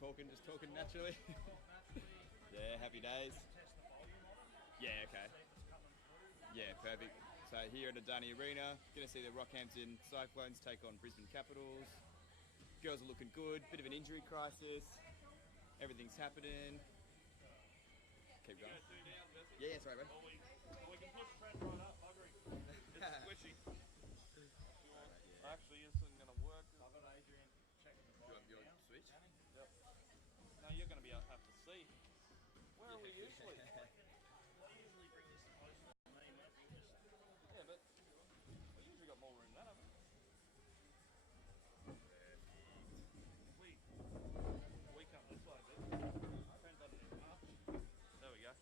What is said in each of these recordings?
talking naturally. Yeah, happy days. Yeah, okay. Yeah, perfect. So here at Adani Arena, going to see the Rockhampton Cyclones take on Brisbane Capitals. Girls are looking good. Bit of an injury crisis. Everything's happening. Keep going. Yeah, sorry, bud. Or we can push Trent right up, buggery. It's squishy. Actually, this isn't going to work. I've got Adrian checking the volume. Do you want your switch? Yep. No, you're going to be able to have to see. Where are we usually? I usually bring this closer to me, mate. Yeah, but we usually got more room than that, haven't we? We come this way a bit. Trent doesn't need much. There we go.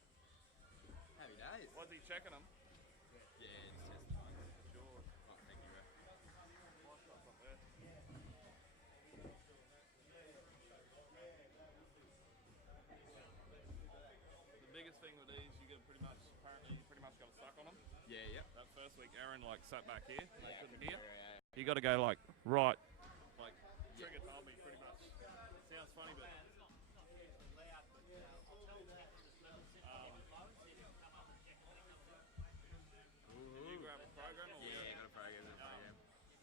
Happy days. Was he checking them? Yeah, just testing. Sure. Oh, thank you, bro. Nice stuff up there. The biggest thing with these, you get pretty much got to suck on them. Yeah, yep. That first week, Aaron sat back here. They couldn't hear. Yeah. You got to go right. Trigger told me pretty much. Sounds funny, but. Did you grab a program? Or Yeah, got a program.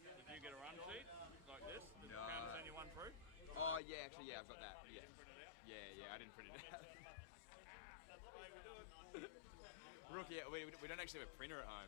Did you get a run sheet like this? Did No. Pam send you one through? Oh, yeah, actually, yeah, I've got that. Yeah. Print it out? Yeah, I didn't print it out. That's the way we do it. Rookie, we don't actually have a printer at home.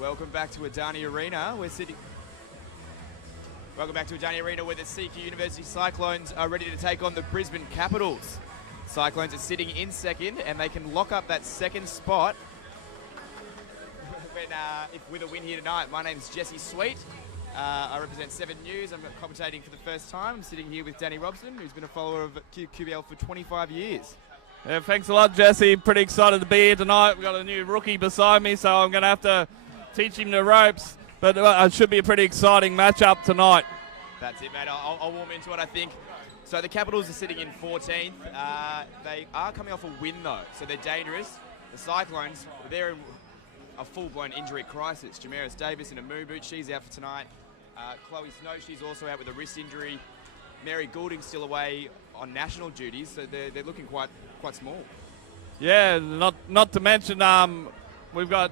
Welcome back to Adani Arena. Welcome back to Adani Arena, where the CQ University Cyclones are ready to take on the Brisbane Capitals. Cyclones are sitting in second, and they can lock up that second spot with a win here tonight. My name's Jesse Sweet. I represent 7 News. I'm commentating for the first time. I'm sitting here with Danny Robson, who's been a follower of QBL for 25 years. Yeah, thanks a lot, Jesse. Pretty excited to be here tonight. We've got a new rookie beside me, so I'm going to have to teach him the ropes. But it should be a pretty exciting matchup tonight. That's it, mate. I'll warm into it, I think. So the Capitals are sitting in 14th. They are coming off a win, though, so they're dangerous. The Cyclones, they're in a full-blown injury crisis. Jamaris Davis in a moon boot. She's out for tonight. Chloe Snow, she's also out with a wrist injury. Mary Goulding's still away on national duties, so they're looking quite small. Yeah, not to mention we've got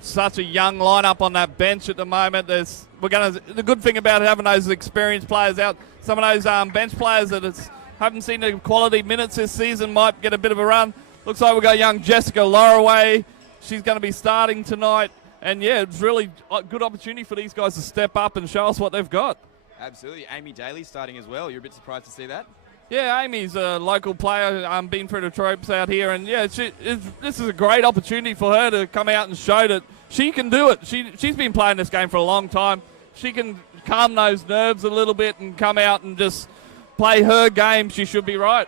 such a young lineup on that bench at the moment. The good thing about having those experienced players out, some of those bench players that haven't seen the quality minutes this season might get a bit of a run. Looks like we've got young Jessica Loraway. She's going to be starting tonight. And, yeah, it's really a good opportunity for these guys to step up and show us what they've got. Absolutely. Amy Daly starting as well. You're a bit surprised to see that? Yeah, Amy's a local player. Been through the tropes out here. And, yeah, this is a great opportunity for her to come out and show that she can do it. She's been playing this game for a long time. She can calm those nerves a little bit and come out and just play her game. She should be right.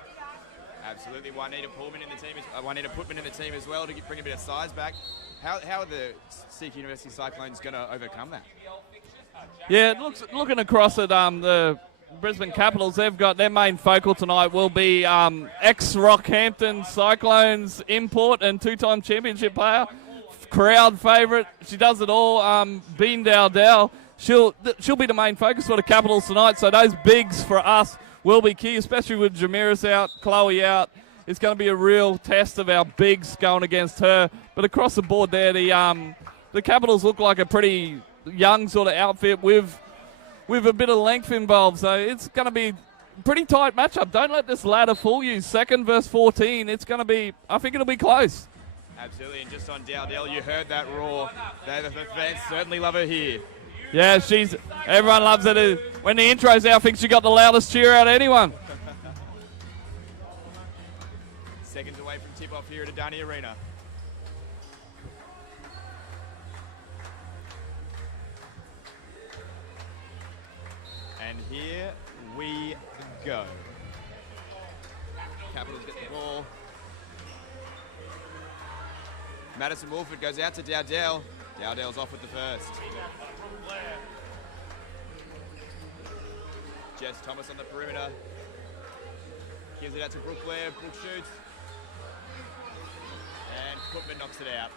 Absolutely. Juanita Putman in the team as well to bring a bit of size back. How are the CQ University Cyclones going to overcome that? Yeah, looking across at the Brisbane Capitals, they've got their main focal tonight will be ex-Rockhampton Cyclones import and 2-time championship player, crowd favourite. She does it all. Bean Dowdell. She'll be the main focus for the Capitals tonight. So those bigs for us will be key, especially with Jamiris out, Chloe out. It's going to be a real test of our bigs going against her. But across the board there, the Capitals look like a pretty young sort of outfit with a bit of length involved. So it's going to be a pretty tight matchup. Don't let this ladder fool you. 2nd versus 14. It's going to be, I think it'll be close. Absolutely. And just on Dowdell, you heard that roar. The fans certainly love her here. Yeah, everyone loves it. When the intro's out, I think she got the loudest cheer out of anyone. Seconds away from tip-off here at Adani Arena. And here we go. Capitals get the ball. Madison Wolford goes out to Dowdell. Dowdell's off with the first. Jess Thomas on the perimeter. Gives it out to Brooke Blair. Brooke shoots. And Putman knocks it out.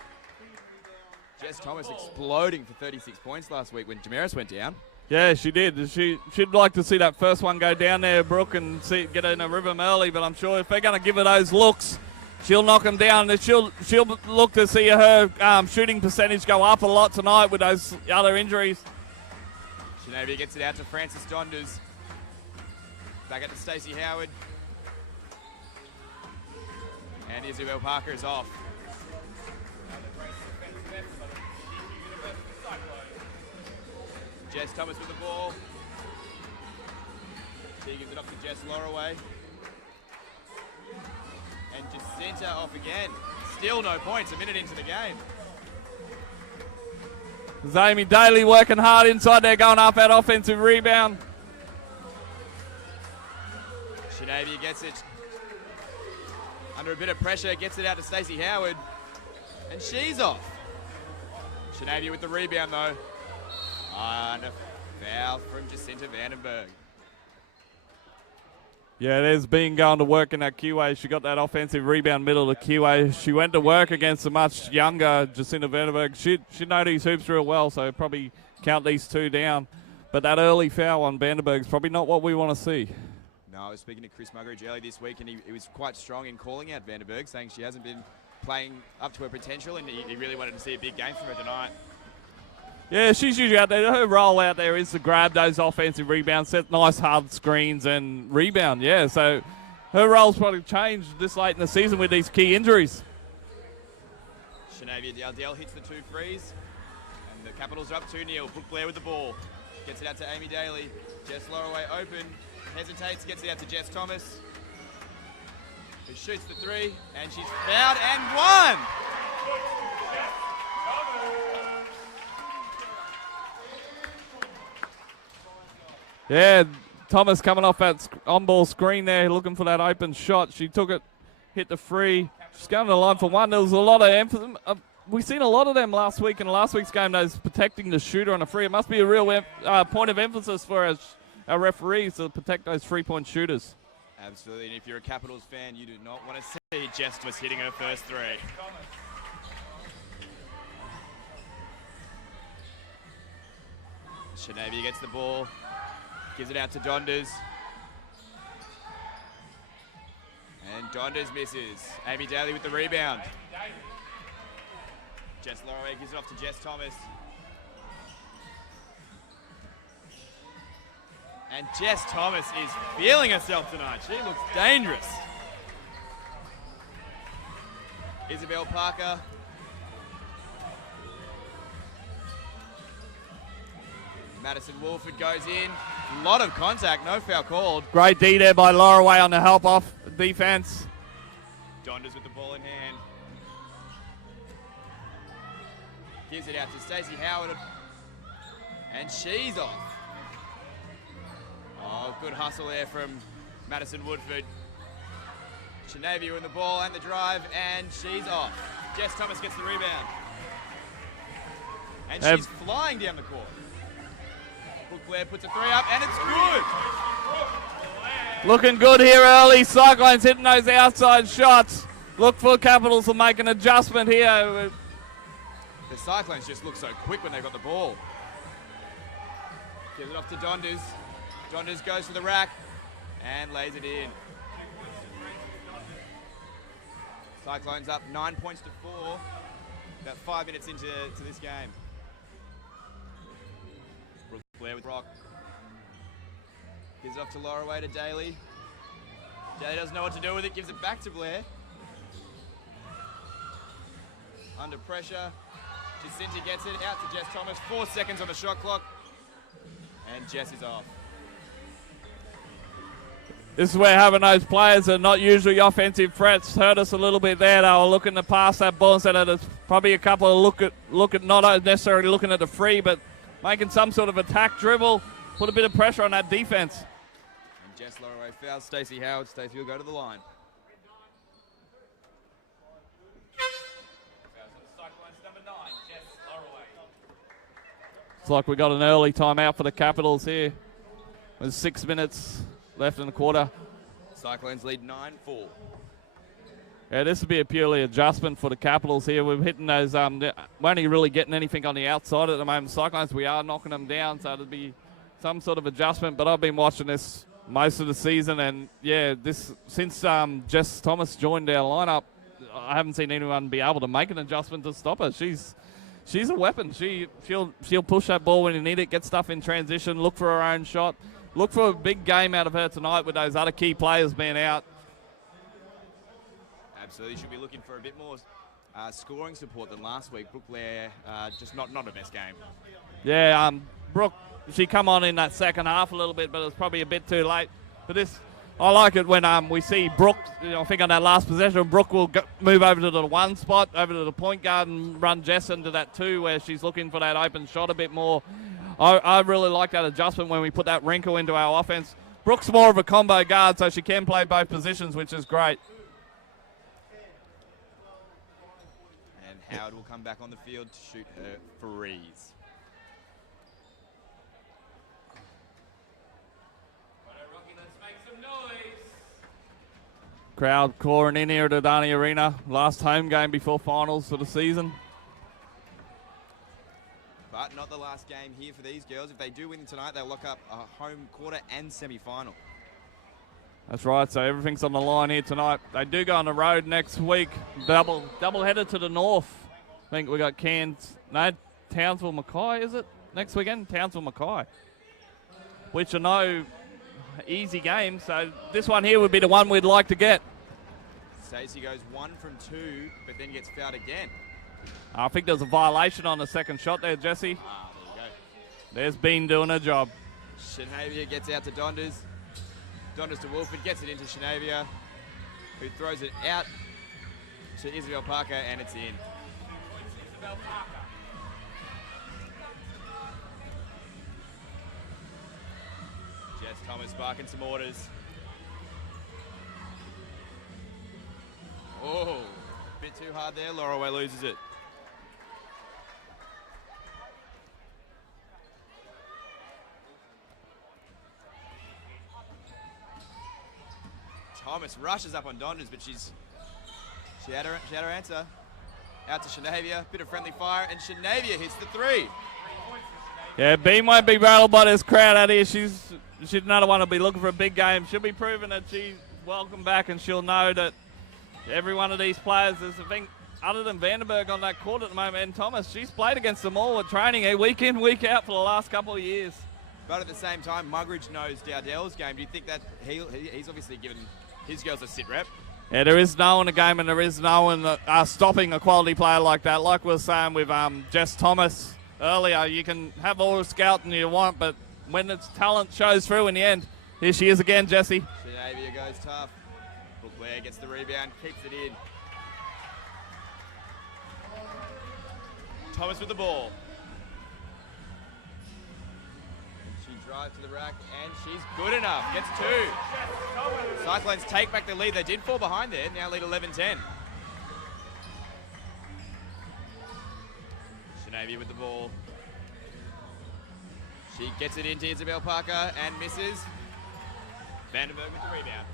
Jess Thomas exploding for 36 points last week when Jamaris went down. Yeah, she did. She'd like to see that first one go down there, Brooke, and get in a rhythm early. But I'm sure if they're going to give her those looks, she'll knock them down. And she'll look to see her shooting percentage go up a lot tonight with those other injuries. Shinavia gets it out to Frances Donders. Back at to Stacey Howard. And Isabel Parker is off. Jess Thomas with the ball. She gives it off to Jess Loraway. And Jacinta off again. Still no points, a minute into the game. There's Amy Daly working hard inside there, going up that offensive rebound. Shinavia gets it under a bit of pressure, gets it out to Stacey Howard. And she's off. Shinavia with the rebound though. And a foul from Jacinta Vandenberg. Yeah, there's been going to work in that QA. She got that offensive rebound middle of QA. She went to work against a much younger Jacinta Vandenberg. She know these hoops real well, so probably count these two down. But that early foul on Vandenberg is probably not what we want to see. No, I was speaking to Chris Muggeridge this week, and he was quite strong in calling out Vandenberg, saying she hasn't been playing up to her potential, and he really wanted to see a big game from her tonight. Yeah, she's usually out there. Her role out there is to grab those offensive rebounds, set nice hard screens and rebound. Yeah, so her role's probably changed this late in the season with these key injuries. Shinavia Dowdell hits the 2 threes. And The Capitals are up 2-0. Brooke Blair with the ball. Gets it out to Amy Daly. Jess Lorraway open. Hesitates, gets it out to Jess Thomas, who shoots the three, and she's fouled and won! Yeah, Thomas coming off that on-ball screen there, looking for that open shot. She took it, hit the free. She's going to the line for one. There was a lot of emphasis. We've seen a lot of them last week in last week's game, those protecting the shooter on a free. It must be a real point of emphasis for our referees to protect those three-point shooters. Absolutely, and if you're a Capitals fan, you do not want to see Jess Thomas hitting her first three. Shanavia gets the ball, gives it out to Donders. And Donders misses. Amy Daly with the rebound. Jess Lorraway gives it off to Jess Thomas. And Jess Thomas is feeling herself tonight. She looks dangerous. Isabel Parker. Madison Wolford goes in. A lot of contact, no foul called. Great D there by Lorraway on the help off defense. Donders with the ball in hand. Gives it out to Stacey Howard. And she's off. Oh, good hustle there from Madison Woodford. Shanavia with the ball and the drive, and she's off. Jess Thomas gets the rebound. And she's flying down the court. Brooke Blair puts a three up, and it's good. Looking good here early. Cyclones hitting those outside shots. Look for Capitals to make an adjustment here. The Cyclones just look so quick when they've got the ball. Gives it off to Donders. Donders goes for the rack and lays it in. Cyclones up 9 points to 4. About 5 minutes into this game. Brooke Blair with rock. Gives it off to Lorraway to Daly. Daly doesn't know what to do with it. Gives it back to Blair. Under pressure. Jacinta gets it out to Jess Thomas. 4 seconds on the shot clock. And Jess is off. This is where having those players that are not usually offensive threats hurt us a little bit there. They were looking to pass that ball instead of there's probably a couple of look at not necessarily looking at the free, but making some sort of attack dribble, put a bit of pressure on that defense. And Jess Lorraway fouls Stacey Howard. Stacey will go to the line. It's like we got an early timeout for the Capitals here. There's 6 minutes left in the quarter. Cyclones lead 9-4. Yeah, this would be a purely adjustment for the Capitals here. We're hitting those, we're only really getting anything on the outside at the moment. Cyclones, we are knocking them down, so it'll be some sort of adjustment. But I've been watching this most of the season, and yeah, since Jess Thomas joined our lineup, I haven't seen anyone be able to make an adjustment to stop her. She's a weapon. She'll push that ball when you need it, get stuff in transition, look for her own shot. Look for a big game out of her tonight with those other key players being out. Absolutely, should be looking for a bit more scoring support than last week. Brooke Blair, just not her best game. Yeah, Brooke, she come on in that second half a little bit, but it was probably a bit too late. But I like it when we see Brooke, I think on that last possession, Brooke will move over to the one spot, over to the point guard and run Jess into that two where she's looking for that open shot a bit more. I really like that adjustment when we put that wrinkle into our offense. Brooke's more of a combo guard, so she can play both positions, which is great. And Howard will come back on the field to shoot her frees. Crowd pouring in here at Adani Arena. Last home game before finals for the season. But not the last game here for these girls. If they do win tonight, they'll lock up a home quarter and semi-final. That's right, so everything's on the line here tonight. They do go on the road next week. Double header to the north. I think we got Townsville Mackay, is it? Next weekend? Townsville Mackay. Which are no easy games, so this one here would be the one we'd like to get. Stacey goes 1 from 2, but then gets fouled again. I think there's a violation on the second shot there, Jesse. Ah, there you go. There's Bean doing her job. Shenavia gets out to Donders. Donders to Wolford, gets it into Shenavia, who throws it out to Isabel Parker, and it's in. Jess Thomas barking some orders. Oh, a bit too hard there. Lorelei loses it. Thomas rushes up on Donders, but she had her answer. Out to Shenavia, bit of friendly fire, and Shenavia hits the 3. Yeah, Bean won't be rattled by this crowd out here. She's another one to be looking for a big game. She'll be proving that she's welcome back, and she'll know that every one of these players is, I think, other than Vandenberg on that court at the moment, and Thomas, she's played against them all at training week in, week out for the last couple of years. But at the same time, Muggeridge knows Dowdell's game. Do you think that he's obviously given his girls a sit rep? Yeah, there is no one in the game, and there is no one stopping a quality player like that. Like we were saying with Jess Thomas earlier, you can have all the scouting you want, but when its talent shows through in the end, here she is again, Jesse. Shenavia goes tough. Brooke Blair gets the rebound, keeps it in. Thomas with the ball. She drives to the rack, and she's good enough. Gets 2. Cyclones take back the lead. They did fall behind there. Now lead 11-10. Shenavia with the ball. She gets it into Isabel Parker and misses. Vandenberg with the rebound.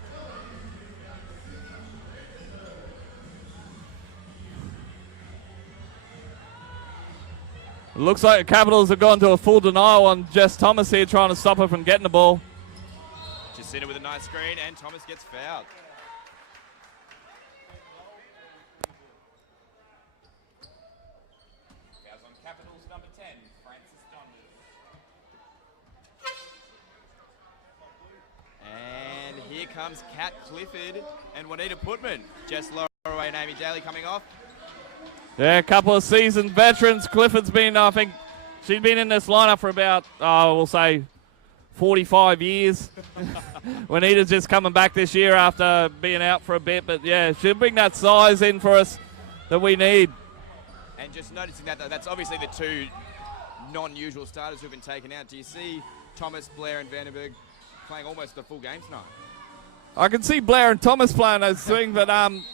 It looks like the Capitals have gone to a full denial on Jess Thomas here, trying to stop her from getting the ball. Jacinta with a nice screen, and Thomas gets fouled. Fouls on Capitals number 10, Francis Donders. And here comes Kat Clifford and Juanita Putman. Jess Lorelei and Amy Daly coming off. Yeah, a couple of seasoned veterans. Clifford's been, I think, she's been in this lineup for about, we'll say, 45 years. Juanita's just coming back this year after being out for a bit. But, yeah, she'll bring that size in for us that we need. And just noticing that, that's obviously the 2 non-usual starters who've been taken out. Do you see Thomas, Blair, and Vandenberg playing almost the full game tonight? I can see Blair and Thomas playing those swing, but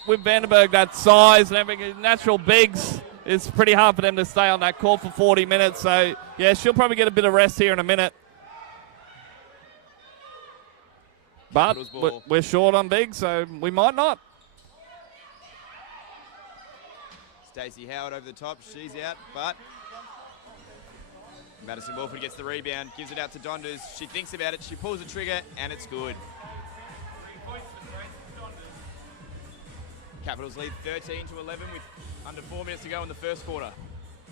with Vandenberg, that size and everything, natural bigs, it's pretty hard for them to stay on that court for 40 minutes. So, yeah, she'll probably get a bit of rest here in a minute. But we're short on big, so we might not. Stacey Howard over the top. She's out, but Madison Wolford gets the rebound, gives it out to Donders. She thinks about it, she pulls the trigger, and it's good. Capitals lead 13-11 with under 4 minutes to go in the first quarter.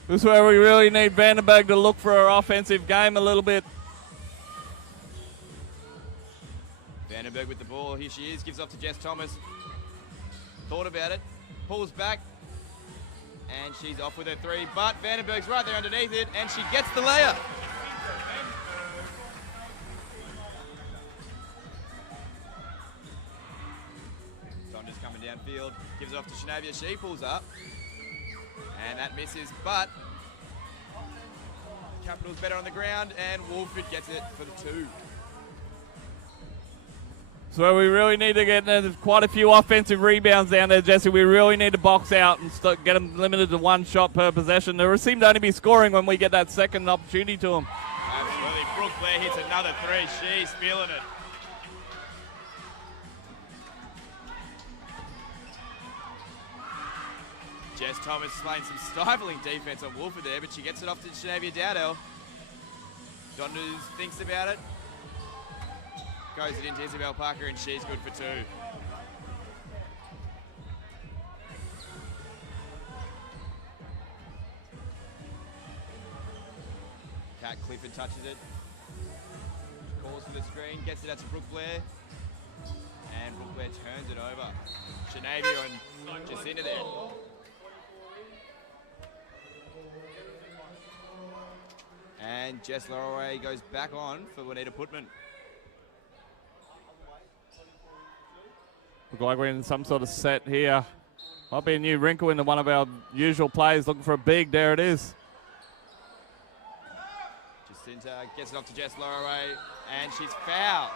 This is where we really need Vandenberg to look for her offensive game a little bit. Vandenberg with the ball. Here she is. Gives off to Jess Thomas. Thought about it. Pulls back. And she's off with her 3. But Vandenberg's right there underneath it. And she gets the layup. Donders coming downfield. Gives it off to Shenavia. She pulls up. And that misses. But Capitals better on the ground. And Wolford gets it for the 2. So we really need to get there's quite a few offensive rebounds down there, Jesse. We really need to box out and get them limited to 1 shot per possession. They seem to only be scoring when we get that second opportunity to them. Absolutely. Brooke Blair hits another 3. She's feeling it. Jess Thomas playing some stifling defense on Wolford there, but she gets it off to Shenavia Dowdell. Donders thinks about it. Goes it into Isabel Parker, and she's good for 2. Kat Clifford touches it. Calls for the screen, gets it out to Brooke Blair. And Brooke Blair turns it over. Shenavia and Jacinta there. And Jess Lorway goes back on for Juanita Putman. Look like we're in some sort of set here. Might be a new wrinkle into one of our usual plays looking for a big. There it is. Jacinta gets it off to Jess Lorway, and she's fouled.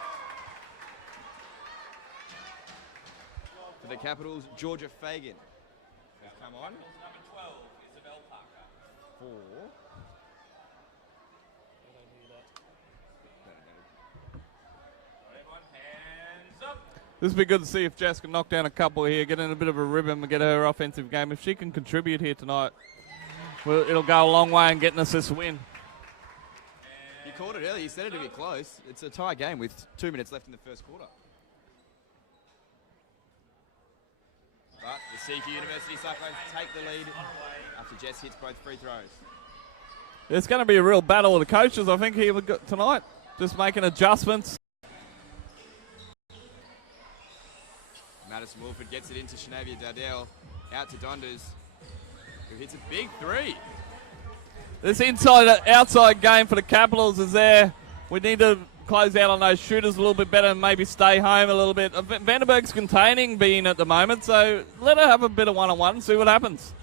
For the Capitals, Georgia Fagan has come on. Number 12, Isabel Parker. 4. Everyone, hands up. This would be good to see if Jess can knock down a couple here, get in a bit of a rhythm and get her offensive game. If she can contribute here tonight, well, it'll go a long way in getting us this win. You called it earlier. You said it to be close. It's a tie game with 2 minutes left in the first quarter. But the CQ University Cyclones take the lead after Jess hits both free throws. It's going to be a real battle of the coaches, I think, here tonight. Just making adjustments. Madison Wolford gets it into Shanavia Dardell. Out to Donders, who hits a big 3. This inside-outside game for the Capitals is there. We need to close out on those shooters a little bit better and maybe stay home a little bit. Vandenberg's containing Bean at the moment, so let her have a bit of one-on-one and see what happens.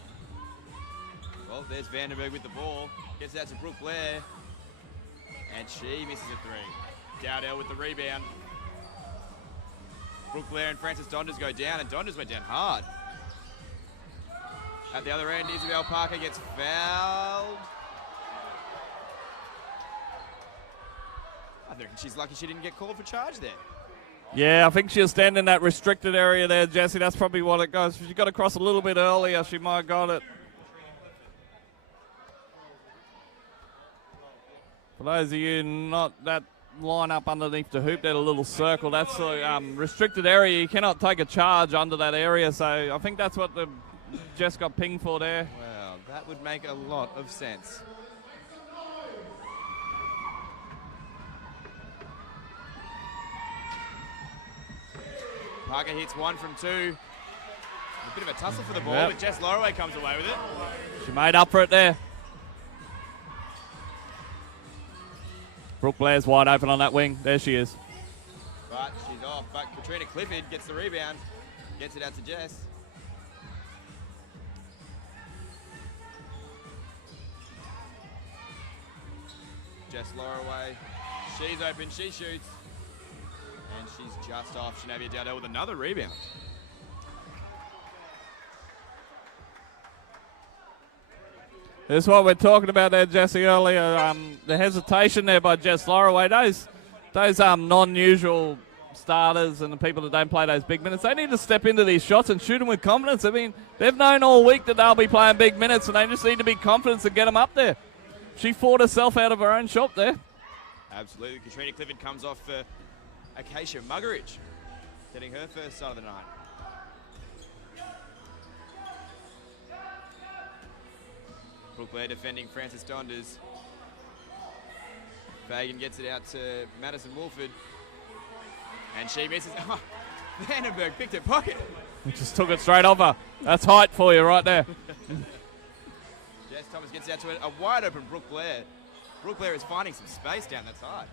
Well, there's Vandenberg with the ball. Gets it out to Brooke Blair. And she misses a 3. Dowdell with the rebound. Brooke Blair and Frances Donders go down, and Donders went down hard. At the other end, Isabel Parker gets fouled. I think she's lucky she didn't get called for charge there. Yeah, I think she'll stand in that restricted area there, Jesse. That's probably what it goes. If she got across a little bit earlier, she might have got it. For those of you not that line up underneath the hoop, that a little circle, that's the restricted area. You cannot take a charge under that area, so I think that's what the Jess got pinged for there. Well, that would make a lot of sense. Parker hits 1 from 2. A bit of a tussle for the ball, but Jess Lorway comes away with it. She made up for it there. Brooke Blair's wide open on that wing. There she is. But she's off. But Katrina Clifford gets the rebound. Gets it out to Jess. Jess Lorway. She's open. She shoots. And she's just off. Shanavia Dowdell with another rebound. This is what we're talking about there, Jesse, earlier. The hesitation there by Jess Lorway. Those non-usual starters and the people that don't play those big minutes, they need to step into these shots and shoot them with confidence. I mean, they've known all week that they'll be playing big minutes, and they just need to be confident and get them up there. She fought herself out of her own shot there. Absolutely. Katrina Clifford comes off for Acacia Muggeridge, getting her first start of the night. Brooke Blair defending Frances Donders. Fagan gets it out to Madison Wolford. And she misses. Oh, Vandenberg picked her pocket. He just took it straight off her. That's height for you right there. Jess Thomas gets out to a wide open Brooke Blair. Brooke Blair is finding some space down that side.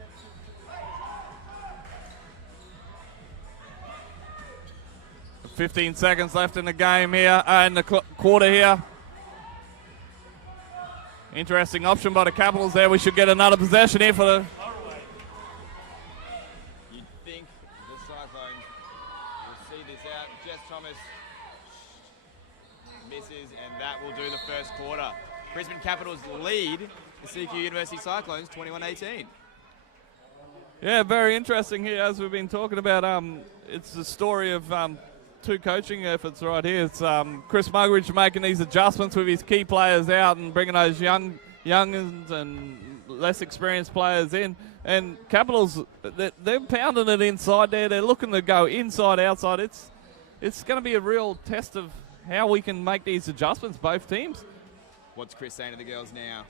– 15 seconds left in the game here, in the quarter here. Interesting option by the Capitals there. We should get another possession here for the... You'd think the Cyclones will see this out. Jess Thomas misses, and that will do the first quarter. Brisbane Capitals lead the CQ University Cyclones 21-18. Yeah, very interesting here, as we've been talking about. It's the story of two coaching efforts right here. It's Chris Muggeridge making these adjustments with his key players out and bringing those youngins and less experienced players in. And Capitals, they're pounding it inside there. They're looking to go inside, outside. It's going to be a real test of how we can make these adjustments, both teams. What's Chris saying to the girls now?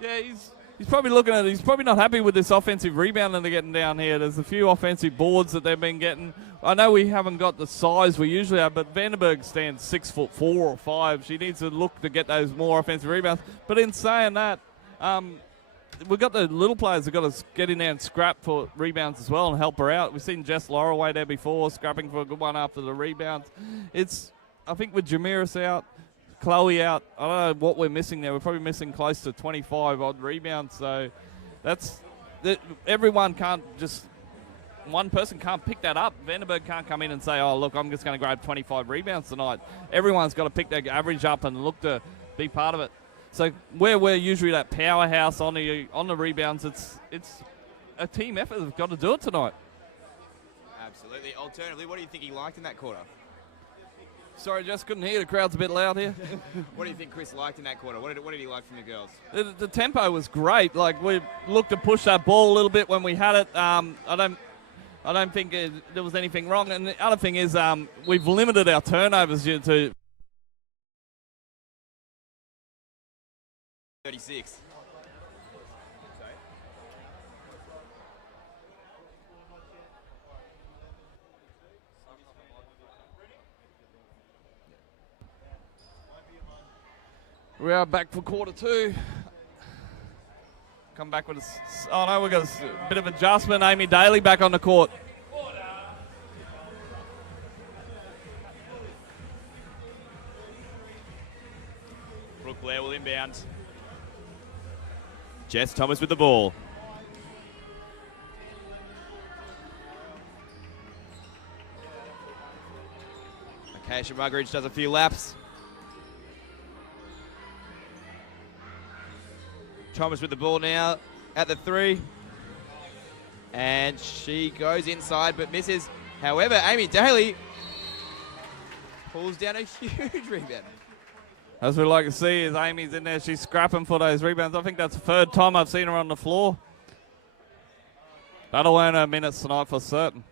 Yeah, he's probably looking at it. He's probably not happy with this offensive rebound that they're getting down here. There's a few offensive boards that they've been getting. I know we haven't got the size we usually have, but Vandenberg stands 6'4" or 5. She needs to look to get those more offensive rebounds. But in saying that, we've got the little players that got to get in there and scrap for rebounds as well and help her out. We've seen Jess Lorraway there before, scrapping for a good one after the rebounds. I think with Jamiris out, Chloe out, I don't know what we're missing there. We're probably missing close to 25 odd rebounds. So everyone can't just, one person can't pick that up. Vandenberg can't come in and say, oh, look, I'm just going to grab 25 rebounds tonight. Everyone's got to pick their average up and look to be part of it. So where we're usually that powerhouse on the rebounds, it's a team effort. We've got to do it tonight. Absolutely. Alternatively, what do you think he liked in that quarter? Sorry, just couldn't hear. The crowd's a bit loud here. What do you think Chris liked in that quarter? What did he like from the girls? The tempo was great. Like, we looked to push that ball a little bit when we had it. I don't think there was anything wrong. And the other thing is we've limited our turnovers to 36. We are back for quarter two. Come back with oh no, we've got a bit of adjustment. Amy Daly back on the court. Brooke Blair will inbound. Jess Thomas with the ball. Acacia Muggeridge does a few laps. Thomas with the ball now at the 3. And she goes inside but misses. However, Amy Daly pulls down a huge rebound. As we like to see is Amy's in there. She's scrapping for those rebounds. I think that's the third time I've seen her on the floor. That'll earn her minutes tonight for certain.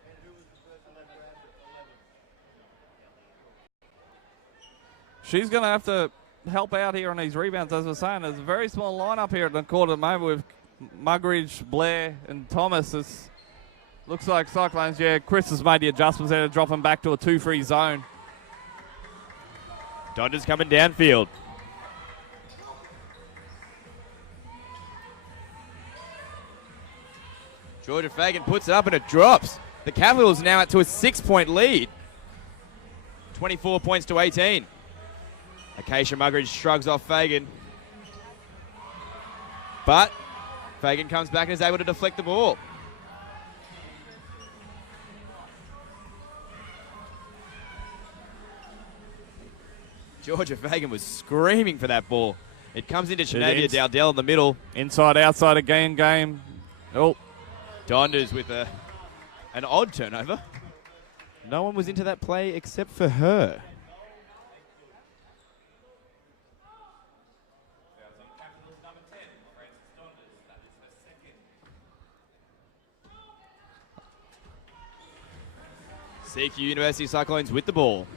She's going to have to help out here on these rebounds, as we're saying. There's a very small lineup here at the court at the moment with Muggeridge, Blair, and Thomas. Looks like Cyclones, yeah, Chris has made the adjustments there to drop them back to a 2-3 zone. Donda's coming downfield. Georgia Fagan puts it up and it drops. The Capitals now out to a 6-point lead. 24 points to 18. Acacia Muggeridge shrugs off Fagan. But Fagan comes back and is able to deflect the ball. Georgia Fagan was screaming for that ball. It comes into Shanavia Dowdell in the middle. Inside, outside again, game. Oh. Donders with an odd turnover. No one was into that play except for her. CQ University Cyclones with the ball.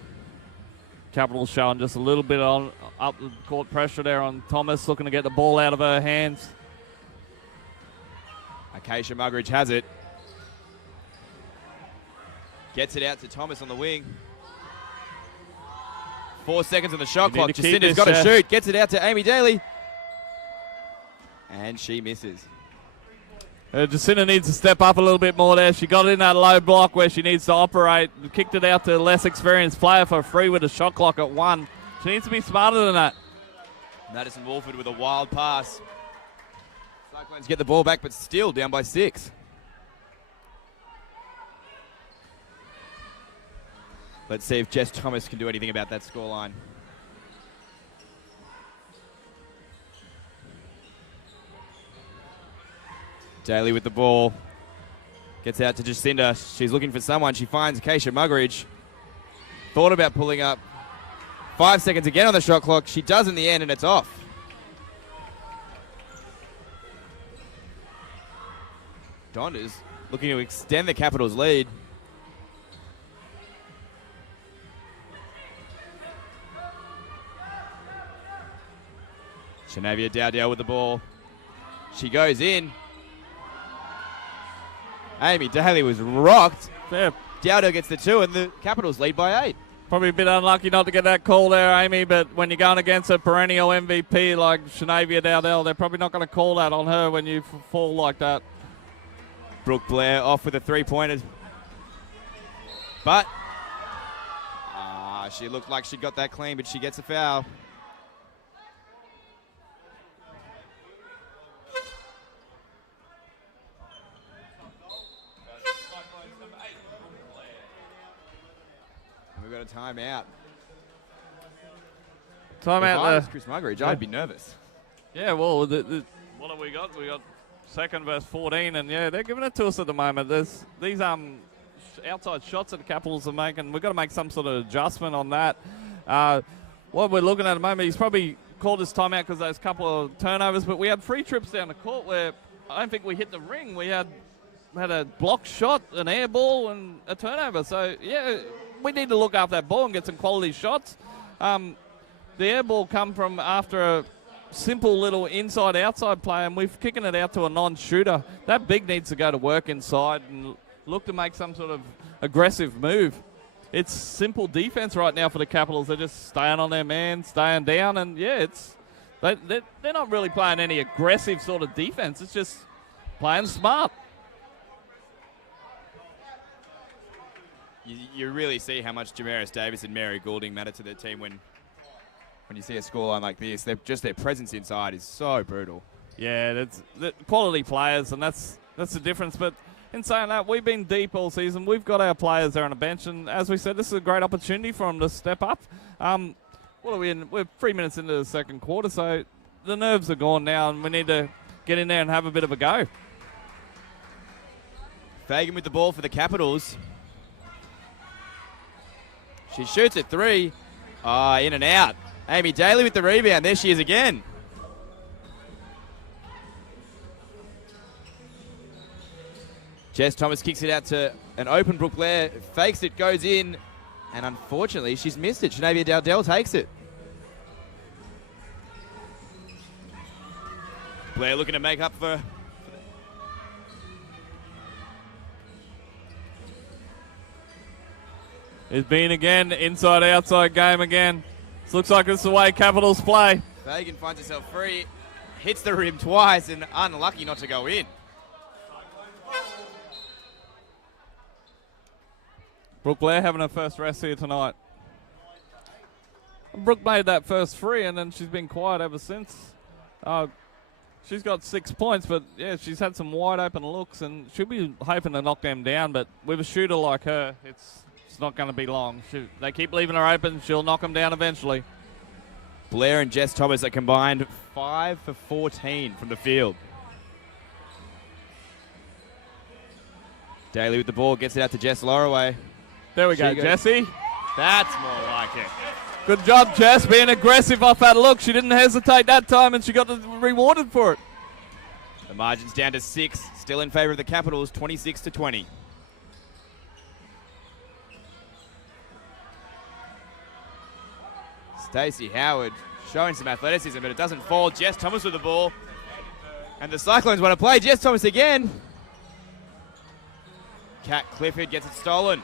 Capitals showing just a little bit on up the court pressure there on Thomas, looking to get the ball out of her hands. Acacia Muggeridge has it. Gets it out to Thomas on the wing. 4 seconds on the shot clock. Jacinda's got to shoot. Gets it out to Amy Daly. And she misses. Jacinda needs to step up a little bit more there. She got in that low block where she needs to operate. Kicked it out to a less experienced player for free with a shot clock at 1. She needs to be smarter than that. Madison Wolford with a wild pass. Cyclones get the ball back, but still down by 6. Let's see if Jess Thomas can do anything about that scoreline. Daly with the ball. Gets out to Jacinda. She's looking for someone. She finds Acacia Muggeridge. Thought about pulling up. 5 seconds again on the shot clock. She does in the end, and it's off. Donders looking to extend the Capitals' lead. Shanavia Dowdell with the ball. She goes in. Amy Daly was rocked. Yeah. Dowdell gets the 2, and the Capitals lead by 8. Probably a bit unlucky not to get that call there, Amy, but when you're going against a perennial MVP like Shanavia Dowdell, they're probably not going to call that on her when you fall like that. Brooke Blair off with a three-pointer. But she looked like she got that clean, but she gets a foul. And we've got a timeout. If I was Chris Muggeridge, I'd be nervous. Yeah, well, what have we got? We got second verse 14, and yeah, they're giving it to us at the moment. There's these outside shots that the Capitals are making. We've got to make some sort of adjustment on that. What we're looking at the moment, he's probably called his timeout because those couple of turnovers, but we had 3 trips down the court where I don't think we hit the ring. We had a blocked shot, an air ball, and a turnover. So, yeah, we need to look after that ball and get some quality shots. The air ball come from after a simple little inside-outside play, and we're kicking it out to a non-shooter. That big needs to go to work inside and look to make some sort of aggressive move. It's simple defense right now for the Capitals. They're just staying on their man, staying down, and yeah, they're not really playing any aggressive sort of defense. It's just playing smart. You really see how much Jamaris Davis and Mary Goulding matter to their team when you see a scoreline like this. Their presence inside is so brutal. Yeah, that's quality players, and that's the difference. But in saying that, we've been deep all season. We've got our players there on the bench, and as we said, this is a great opportunity for them to step up. What are we in? We're 3 minutes into the second quarter, so the nerves are gone now, and we need to get in there and have a bit of a go. Fagan with the ball for the Capitals. She shoots at 3. In and out. Amy Daly with the rebound. There she is again. Jess Thomas kicks it out to an open Brooke Blair. Fakes it, goes in. And unfortunately, she's missed it. Shanavia Dowdell takes it. Blair looking to make up for... It's been again, inside-outside game again. This looks like it's the way Capitals play. Fagan finds herself free, hits the rim twice, and unlucky not to go in. Brooke Blair having her first rest here tonight. Brooke made that first free, and then she's been quiet ever since. She's got 6 points, but yeah, she's had some wide-open looks, and she'll be hoping to knock them down, but with a shooter like her, it's not going to be long. They keep leaving her open. She'll knock them down eventually. Blair and Jess Thomas are combined 5 for 14 from the field. Daly with the ball, gets it out to Jess Lorraway. There we go, Jessie. That's more like it. Good job, Jess, being aggressive off that look. She didn't hesitate that time, and she got rewarded for it. The margin's down to 6, still in favour of the Capitals, 26-20. Stacey Howard showing some athleticism, but it doesn't fall. Jess Thomas with the ball. And the Cyclones want to play. Jess Thomas again. Kat Clifford gets it stolen.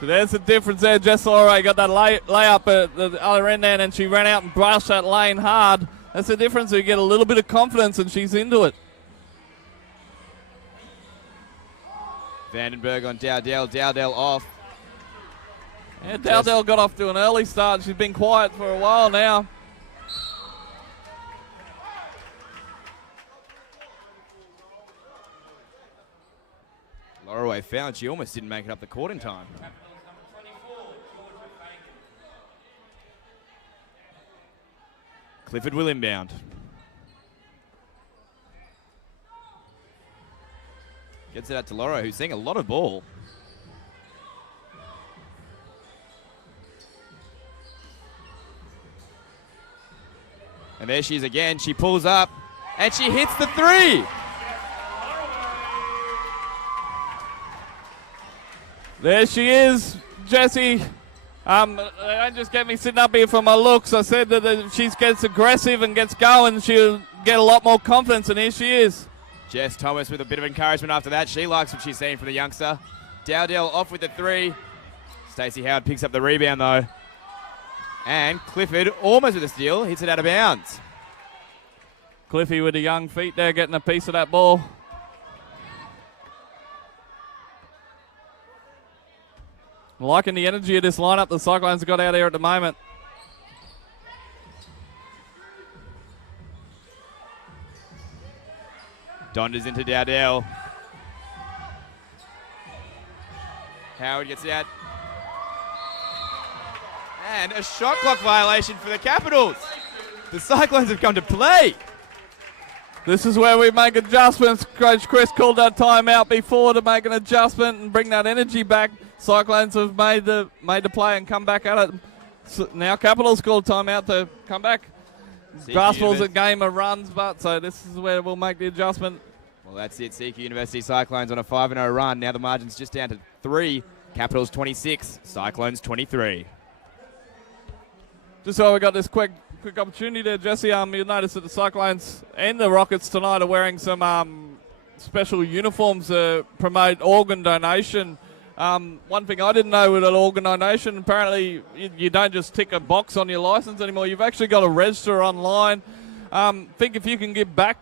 So there's the difference there. Jess Lorraway got that layup at the other end there, and then she ran out and brushed that lane hard. That's the difference. You get a little bit of confidence, and she's into it. Vandenberg on Dowdell. Dowdell off. Yeah, Dowdell got off to an early start. She's been quiet for a while now. Lorraway found she almost didn't make it up the court in time. Clifford will inbound. Gets it out to Laura, who's seeing a lot of ball. And there she is again. She pulls up, and she hits the 3. There she is, Jessie. Don't just get me sitting up here for my looks. I said that if she gets aggressive and gets going, she'll get a lot more confidence, and here she is. Jess Thomas with a bit of encouragement after that. She likes what she's seen from the youngster. Dowdell off with the 3. Stacey Howard picks up the rebound though. And Clifford, almost with a steal, hits it out of bounds. Cliffy with the young feet there, getting a piece of that ball. Liking the energy of this lineup the Cyclones have got out here at the moment. Donders into Dowdell. Howard gets out. And a shot clock violation for the Capitals. The Cyclones have come to play. This is where we make adjustments. Coach Chris called that timeout before to make an adjustment and bring that energy back. Cyclones have made the play and come back at it. So now Capitals called timeout to come back. Basketball's a game of runs, but so this is where we'll make the adjustment. Well, that's it. CQ University Cyclones on a 5-0 run. Now the margin's just down to 3. Capitals 26, Cyclones 23. Just so we got this quick opportunity there, Jesse. You'll notice that the Cyclones and the Rockets tonight are wearing some special uniforms to promote organ donation. One thing I didn't know with an organ donation, apparently you don't just tick a box on your license anymore. You've actually got to register online. Think if you can give back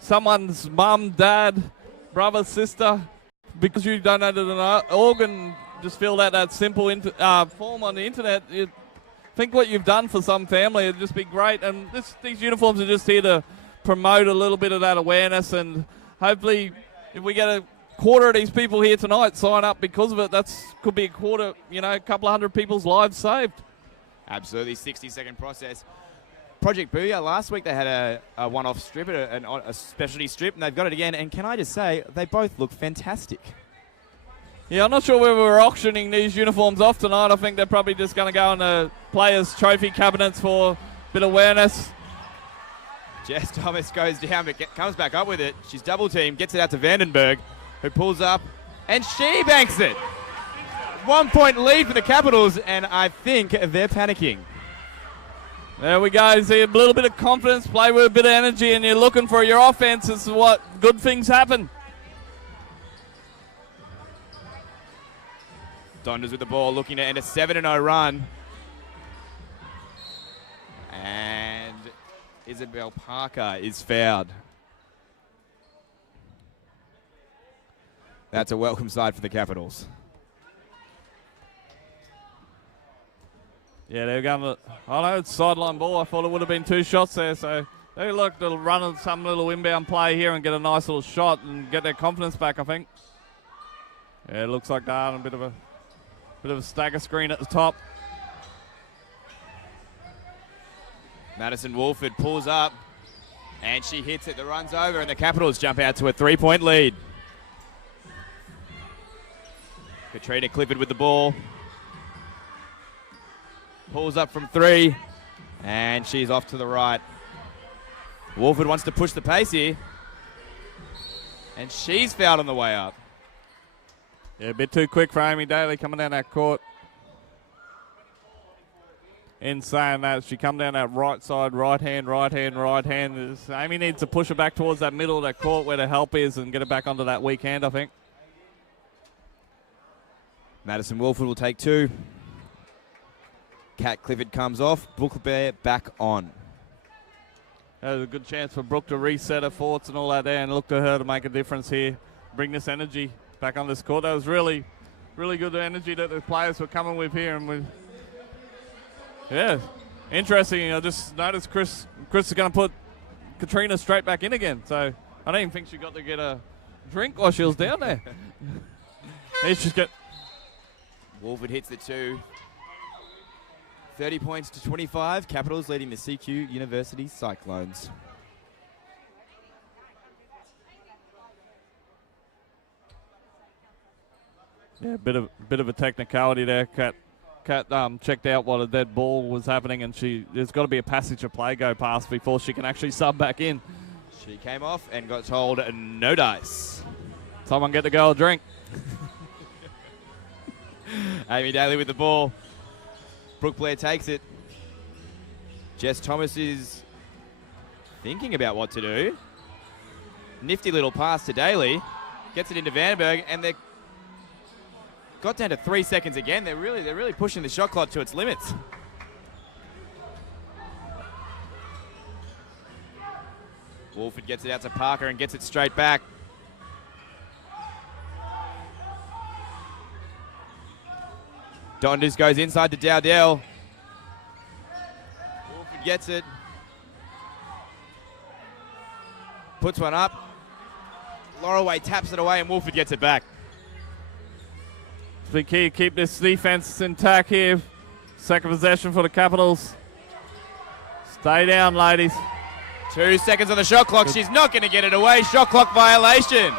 someone's mum, dad, brother, sister, because you donated an organ, just fill out that simple form on the internet. Think what you've done for some family. It'd just be great. And these uniforms are just here to promote a little bit of that awareness. And hopefully, if we get a quarter of these people here tonight sign up because of it, could be a quarter, a couple of hundred people's lives saved. Absolutely, 60-second process. Project Booyah, last week they had a one-off strip, a specialty strip, and they've got it again. And can I just say, they both look fantastic. Yeah, I'm not sure where we're auctioning these uniforms off tonight. I think they're probably just going to go in the players' trophy cabinets for a bit of awareness. Jess Thomas goes down but comes back up with it. She's double-teamed, gets it out to Vandenberg, who pulls up, and she banks it. 1 point lead for the Capitals, and I think they're panicking. There we go. See a little bit of confidence, play with a bit of energy, and you're looking for your offense. This is what good things happen. Donders with the ball, looking to end a 7-0 run. And Isabel Parker is fouled. That's a welcome sight for the Capitals. Yeah, they're going to. I know it's sideline ball. I thought it would have been 2 shots there. So they look to run some little inbound play here and get a nice little shot and get their confidence back, I think. Yeah, it looks like that. A bit of a stagger screen at the top. Madison Wolford pulls up, and she hits it. The run's over, and the Capitals jump out to a 3-point lead. Katrina Clifford with the ball. Pulls up from 3, and she's off to the right. Wolford wants to push the pace here, and she's fouled on the way up. Yeah, a bit too quick for Amy Daly coming down that court. In saying that, she come down that right side, right hand. Amy needs to push her back towards that middle of that court where the help is and get it back onto that weak hand, I think. Madison Wolford will take 2. Kat Clifford comes off. Brooke Bear back on. There's a good chance for Brooke to reset her thoughts and all that there and look to her to make a difference here. Bring this energy back on this court. That was really, really good energy that the players were coming with here. And yeah, interesting. I just noticed Chris is going to put Katrina straight back in again. So I don't even think she got to get a drink while she was down there. Wolford hits the 2. 30 points to 25. Capitals leading the CQ University Cyclones. Yeah, bit of a technicality there. Kat checked out what a dead ball was happening, and there's got to be a passage of play go past before she can actually sub back in. She came off and got told no dice. Someone get the girl a drink. Amy Daly with the ball. Brooke Blair takes it. Jess Thomas is thinking about what to do. Nifty little pass to Daly. Gets it into Vandenberg, and got down to 3 seconds again. They're really pushing the shot clock to its limits. Wolford gets it out to Parker and gets it straight back. Donders goes inside to Dowdell. Wolford gets it. Puts one up. Lorelei taps it away and Wolford gets it back. It's big key to keep this defense intact here. Second possession for the Capitals. Stay down, ladies. 2 seconds on the shot clock. She's not going to get it away. Shot clock violation.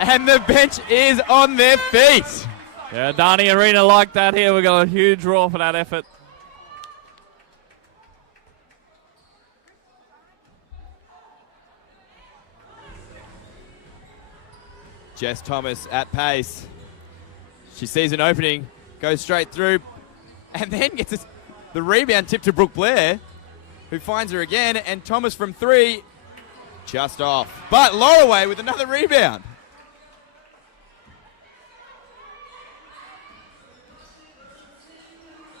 And the bench is on their feet. Yeah, Adani Arena like that here. We got a huge roar for that effort. Jess Thomas at pace. She sees an opening, goes straight through, and then gets the rebound tip to Brooke Blair, who finds her again, and Thomas from 3, just off. But Lorelei with another rebound.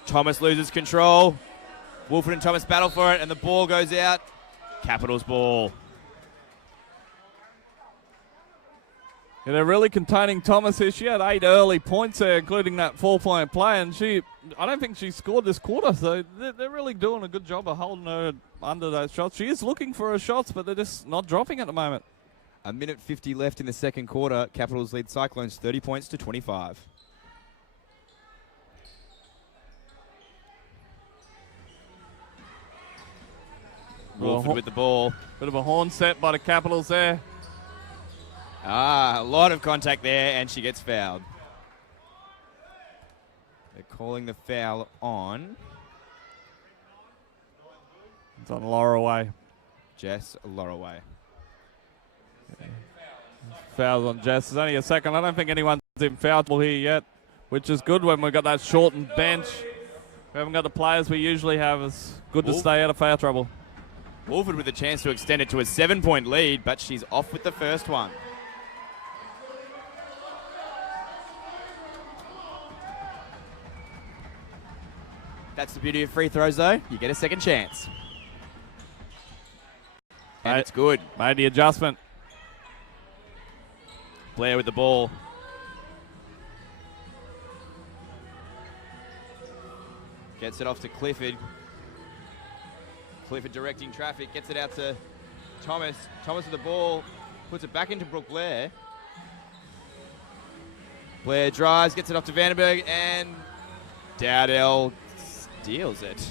Thomas loses control. Wolford and Thomas battle for it, and the ball goes out. Capitals ball. Yeah, they're really containing Thomas here. She had 8 early points there, including that 4-point play, and I don't think she scored this quarter, so they're really doing a good job of holding her under those shots. She is looking for her shots, but they're just not dropping at the moment. 1:50 left in the second quarter. Capitals lead Cyclones 30 points to 25. Wolford with the ball. Bit of a horn set by the Capitals there. A lot of contact there, and she gets fouled. They're calling the foul on It's on Lorelei. Jess Lorelei. Yeah. Fouls on Jess. There's only a second. I don't think anyone's in foul trouble here yet, which is good when we've got that shortened bench. We haven't got the players we usually have. It's good to stay out of foul trouble. Wolford with a chance to extend it to a 7-point lead, but she's off with the first one. That's the beauty of free throws, though. You get a second chance. And it's good. Made the adjustment. Blair with the ball. Gets it off to Clifford. Clifford directing traffic. Gets it out to Thomas. Thomas with the ball. Puts it back into Brooke Blair. Blair drives. Gets it off to Vandenberg. And Dowdell steals it.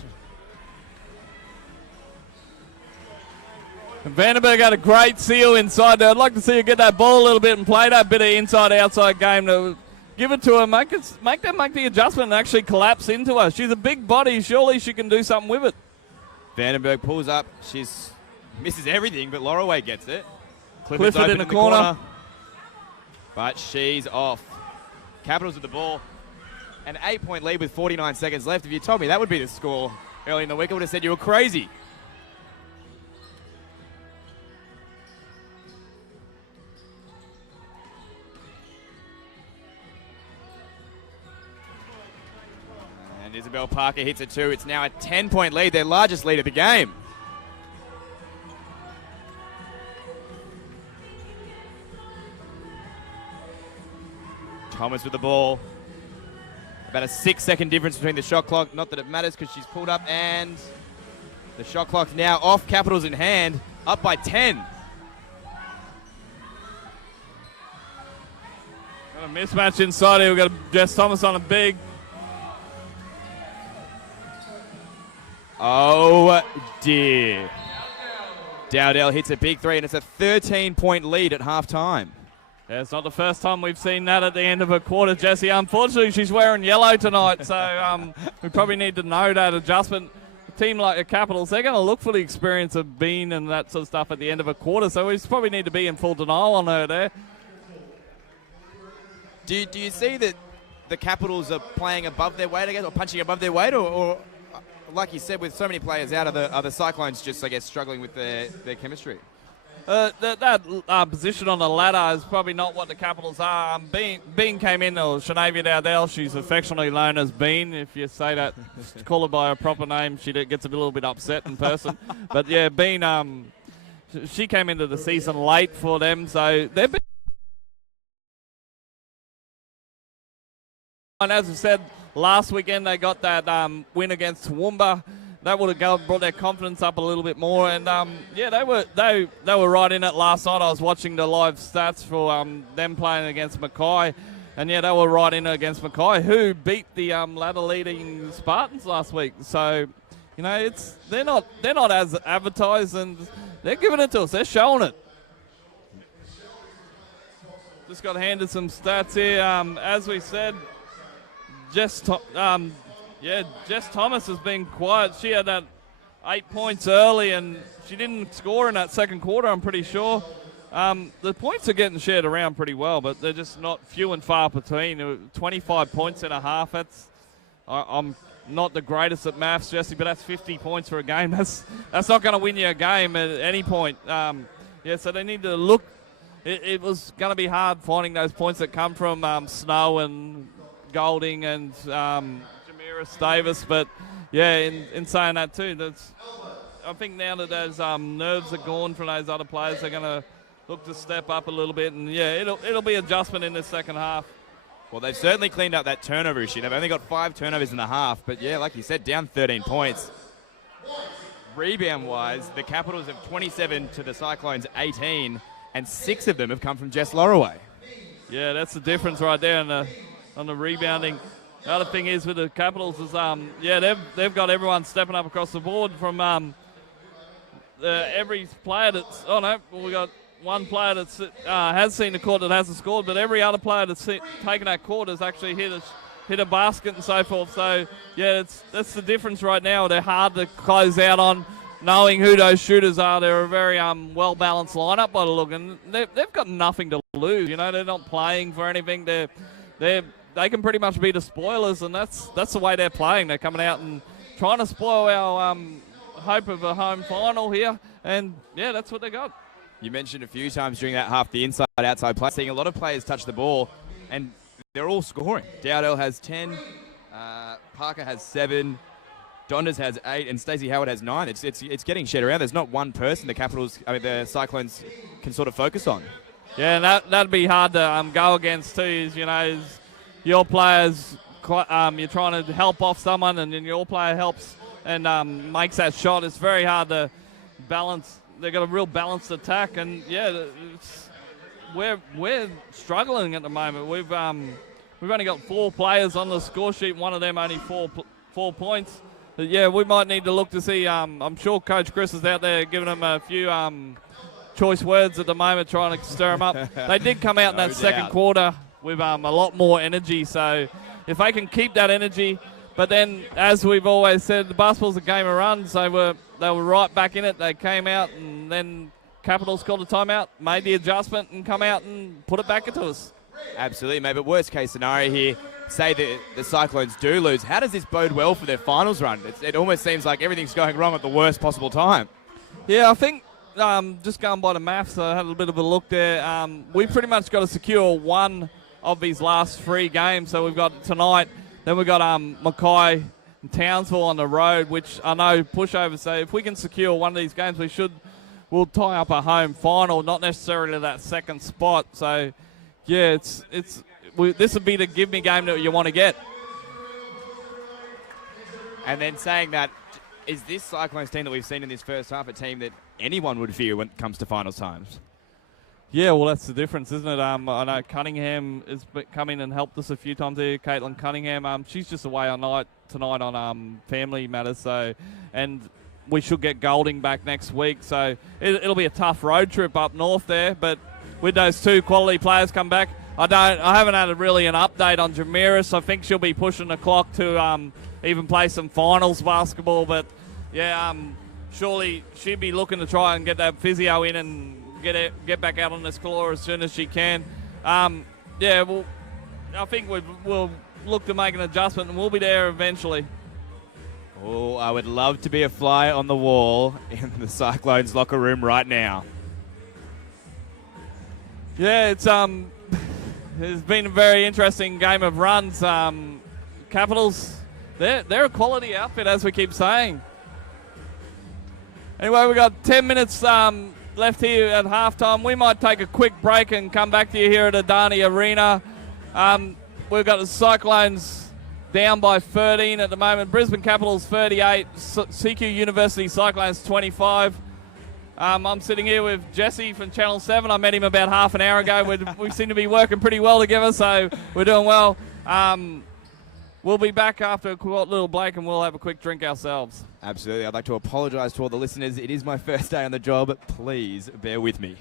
And Vandenberg had a great seal inside there. I'd like to see her get that ball a little bit and play that bit of inside-outside game to give it to her, make them make the adjustment and actually collapse into her. She's a big body. Surely she can do something with it. Vandenberg pulls up. She's misses everything, but Lorelei gets it. Clifford in the corner. But she's off. Capitals with the ball. An 8-point lead with 49 seconds left. If you told me that would be the score early in the week, I would have said you were crazy. And Isabel Parker hits a 2. It's now a 10-point lead, their largest lead of the game. Thomas with the ball. About a 6-second difference between the shot clock. Not that it matters because she's pulled up, and the shot clock's now off. Capitals in hand, up by 10. Got a mismatch inside here. We've got Jess Thomas on a big. Oh dear. Dowdell hits a big 3, and it's a 13-point lead at halftime. Yeah, it's not the first time we've seen that at the end of a quarter, Jesse. Unfortunately, she's wearing yellow tonight, so we probably need to know that adjustment. A team like the Capitals, they're going to look for the experience of being and that sort of stuff at the end of a quarter, so we probably need to be in full denial on her there. Do you see that the Capitals are playing above their weight, I guess, or punching above their weight, or like you said, with so many players out, are the Cyclones just, I guess, struggling with their chemistry? That position on the ladder is probably not what the Capitals are. Bean came in, or Shanavia Dowdell, she's affectionately known as Bean. If you say that, call her by her proper name, she gets a little bit upset in person. But yeah, Bean, she came into the season late for them, so they've been. And as I said, last weekend they got that win against Toowoomba. That would have brought their confidence up a little bit more, and yeah, they were right in it last night. I was watching the live stats for them playing against Mackay, and yeah, they were right in it against Mackay, who beat the ladder-leading Spartans last week. So, you know, they're not as advertised, and they're giving it to us. They're showing it. Just got handed some stats here. As we said, Jess Thomas has been quiet. She had that 8 points early, and she didn't score in that second quarter, I'm pretty sure. The points are getting shared around pretty well, but they're just not few and far between. 25 points in a half. I'm not the greatest at maths, Jesse, but that's 50 points for a game. That's not going to win you a game at any point. Yeah, so they need to look. It was going to be hard finding those points that come from Snow and Golding and Davis, but yeah, in saying that too, I think now that those nerves are gone from those other players, they're going to look to step up a little bit, and yeah, it'll be adjustment in the second half. Well, they've certainly cleaned up that turnover issue. They've only got 5 turnovers in the half, but yeah, like you said, down 13 points. Rebound-wise, the Capitals have 27 to the Cyclones 18, and 6 of them have come from Jess Lorraway. Yeah, that's the difference right there on the rebounding. The other thing is with the Capitals is, yeah, they've got everyone stepping up across the board from every player that's, we got one player that has seen the court that hasn't scored, but every other player that's taken that court has actually hit a basket and so forth. So, yeah, that's the difference right now. They're hard to close out on, knowing who those shooters are. They're a very well-balanced lineup by the look, and they've got nothing to lose. You know, they're not playing for anything. They can pretty much be the spoilers, and that's the way they're playing. They're coming out and trying to spoil our hope of a home final here, and yeah, that's what they got. You mentioned a few times during that half the inside-outside play, seeing a lot of players touch the ball, and they're all scoring. Dowdell has 10, Parker has 7, Donders has 8, and Stacey Howard has 9. It's getting shared around. There's not one person the Cyclones can sort of focus on. Yeah, and that'd be hard to go against too. Is your players, you're trying to help off someone, and then your player helps and makes that shot. It's very hard to balance. They've got a real balanced attack, and yeah, we're struggling at the moment. We've only got 4 players on the score sheet. One of them only 4 points. But yeah, we might need to look to see. I'm sure Coach Chris is out there giving them a few choice words at the moment, trying to stir them up. They did come out in that second quarter with a lot more energy, so if they can keep that energy, but then, as we've always said, the basketball's a game of runs. They were right back in it. They came out, and then Capitals called a timeout, made the adjustment, and come out and put it back into us. Absolutely, mate, but worst case scenario here, say that the Cyclones do lose, how does this bode well for their finals run? It almost seems like everything's going wrong at the worst possible time. Yeah, I think just going by the maths, I had a bit of a look there. We've pretty much got to secure one of these last 3 games. So we've got tonight, then we've got Mackay and Townsville on the road, which I know pushover. So if we can secure one of these games, we'll tie up a home final, not necessarily that second spot. So yeah, this would be the give me game that you want to get. And then saying that, is this Cyclones team that we've seen in this first half a team that anyone would fear when it comes to finals times? Yeah, well, that's the difference, isn't it? I know Cunningham has come in and helped us a few times here. Caitlin Cunningham, she's just away tonight on family matters. So, and we should get Golding back next week. So it'll be a tough road trip up north there. But with those 2 quality players come back, I haven't had really an update on Jamiris. I think she'll be pushing the clock to even play some finals basketball. But yeah, surely she'd be looking to try and get that physio in and get back out on this floor as soon as she can. Yeah, well, I think we'll look to make an adjustment, and we'll be there eventually. Oh, I would love to be a fly on the wall in the Cyclones locker room right now. Yeah, it's it's been a very interesting game of runs. Capitals, they're a quality outfit, as we keep saying. Anyway, we've got 10 minutes left here at halftime. We might take a quick break and come back to you here at Adani Arena. We've got the Cyclones down by 13 at the moment. Brisbane Capitals 38, CQ University Cyclones 25. I'm sitting here with Jesse from Channel 7. I met him about half an hour ago. We seem to be working pretty well together, so we're doing well. We'll be back after a little break and we'll have a quick drink ourselves. Absolutely. I'd like to apologise to all the listeners. It is my first day on the job. Please bear with me.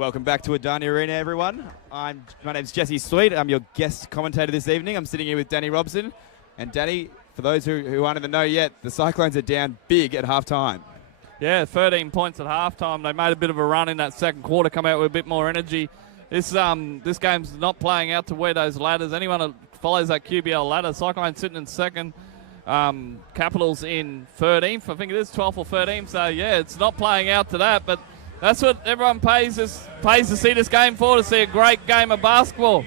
Welcome back to Adani Arena, everyone. My name's Jesse Sweet. I'm your guest commentator this evening. I'm sitting here with Danny Robson. And Danny, for those who aren't in the know yet, the Cyclones are down big at halftime. Yeah, 13 points at halftime. They made a bit of a run in that second quarter, come out with a bit more energy. This game's not playing out to where those ladders. Anyone that follows that QBL ladder, Cyclones sitting in second, Capitals in 13th. I think it is 12th or 13th. So, yeah, it's not playing out to that, but that's what everyone pays to see this game for, to see a great game of basketball.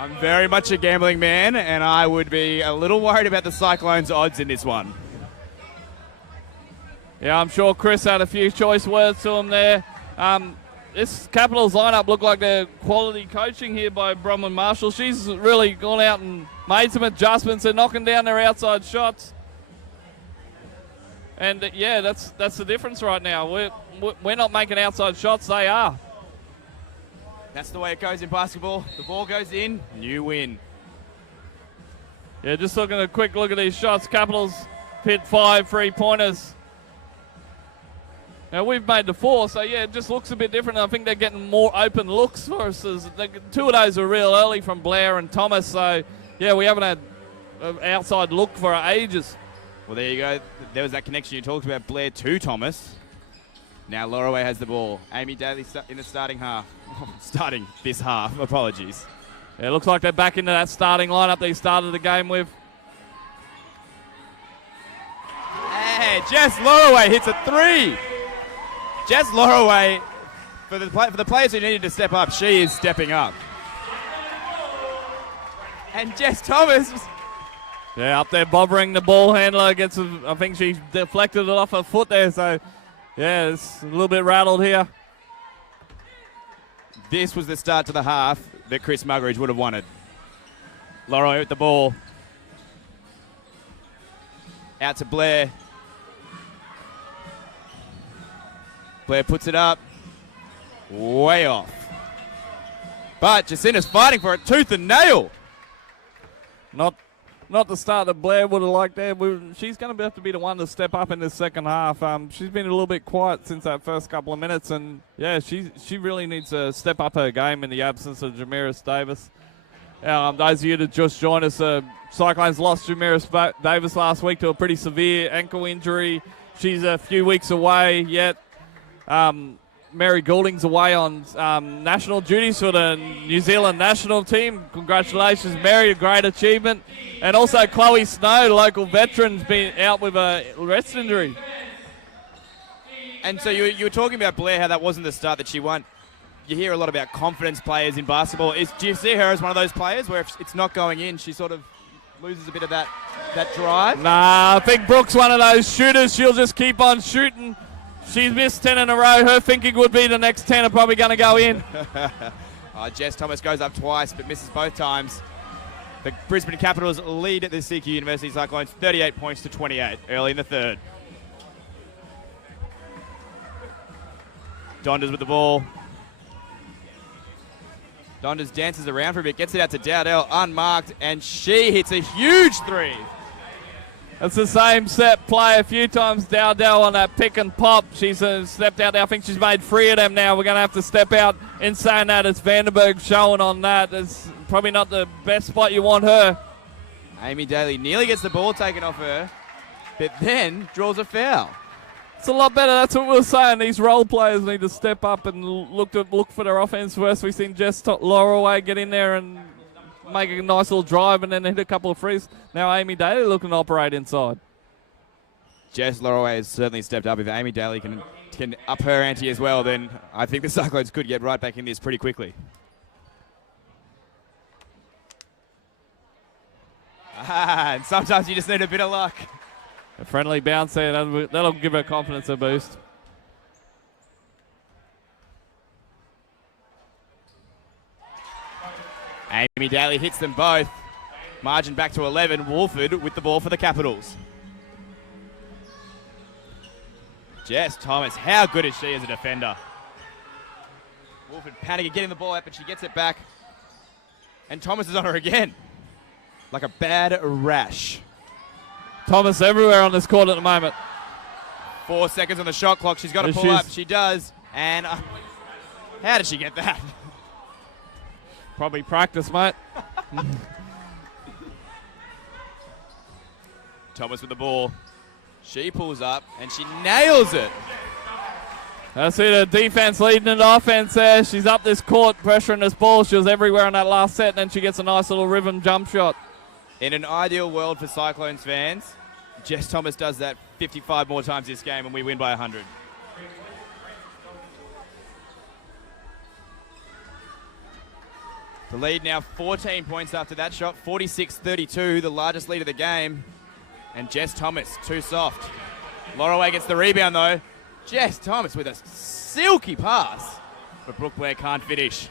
I'm very much a gambling man, and I would be a little worried about the Cyclones' odds in this one. Yeah, I'm sure Chris had a few choice words to him there. This Capitals lineup looked like a quality coaching here by Bronwyn Marshall. She's really gone out and made some adjustments. They're knocking down their outside shots. And, yeah, that's the difference right now. We're not making outside shots. They are. That's the way it goes in basketball. The ball goes in, you win. Yeah, just looking at a quick look at these shots. Capitals hit 5 3-pointers. Now, we've made the 4, so, yeah, it just looks a bit different. I think they're getting more open looks for us. 2 of those are real early from Blair and Thomas, so, yeah, we haven't had an outside look for ages. Well, there you go. There was that connection you talked about, Blair to Thomas. Now Loraway has the ball. Amy Daly in the starting half. Starting this half, apologies. Yeah, it looks like they're back into that starting lineup they started the game with. Hey, Jess Loraway hits a 3. Jess Loraway, for the players who needed to step up, she is stepping up. And Jess Thomas... Yeah, up there bothering the ball handler. I think she deflected it off her foot there, so yeah, it's a little bit rattled here. This was the start to the half that Chris Muggeridge would have wanted. Laurel with the ball. Out to Blair. Blair puts it up. Way off. But Jacinta's fighting for it tooth and nail. Not the start that Blair would have liked there. She's going to have to be the one to step up in this second half. She's been a little bit quiet since that first couple of minutes, and yeah, she really needs to step up her game in the absence of Jamiris Davis. Those of you that just joined us, Cyclones lost Jamiris Davis last week to a pretty severe ankle injury. She's a few weeks away yet. Mary Goulding's away on national duties for the New Zealand national team. Congratulations, Mary, a great achievement. And also Chloe Snow, local veteran's been out with a wrist injury. And so you were talking about Blair, how that wasn't the start that she won. You hear a lot about confidence players in basketball. Do you see her as one of those players where if it's not going in, she sort of loses a bit of that drive? Nah, I think Brooke's one of those shooters. She'll just keep on shooting. She's missed 10 in a row. Her thinking would be the next 10 are probably going to go in. Jess Thomas goes up twice but misses both times. The Brisbane Capitals lead at the CQ University Cyclones 38 points to 28 early in the third. Donders with the ball. Donders dances around for a bit, gets it out to Dowdell, unmarked, and she hits a huge 3. It's the same set play a few times. Dowdell on that pick and pop. She's stepped out there. I think she's made 3 of them now. We're going to have to step out. In saying that, it's Vandenberg showing on that. It's probably not the best spot you want her. Amy Daly nearly gets the ball taken off her, but then draws a foul. It's a lot better. That's what we were saying. These role players need to step up and look for their offense first. We've seen Jess Loraway get in there and make a nice little drive and then hit a couple of frees. Now Amy Daly looking to operate inside. Jess Loraway has certainly stepped up. If Amy Daly can up her ante as well, then I think the Cyclones could get right back in this pretty quickly. And sometimes you just need a bit of luck. A friendly bounce there. That'll give her confidence a boost. Amy Daly hits them both. Margin back to 11. Wolford with the ball for the Capitals. Jess Thomas, how good is she as a defender? Wolford panicking, getting the ball out, but she gets it back. And Thomas is on her again. Like a bad rash. Thomas everywhere on this court at the moment. 4 seconds on the shot clock. She's got to pull up. She does. And How did she get that? Probably practice, mate. Thomas with the ball. She pulls up and she nails it. That's it, the defense leading into offense there. She's up this court, pressuring this ball. She was everywhere in that last set, and then she gets a nice little rhythm jump shot. In an ideal world for Cyclones fans, Jess Thomas does that 55 more times this game and we win by 100. The lead now 14 points after that shot, 46-32, the largest lead of the game. And Jess Thomas, too soft. Lorraway gets the rebound though. Jess Thomas with a silky pass, but Brooke Blair can't finish.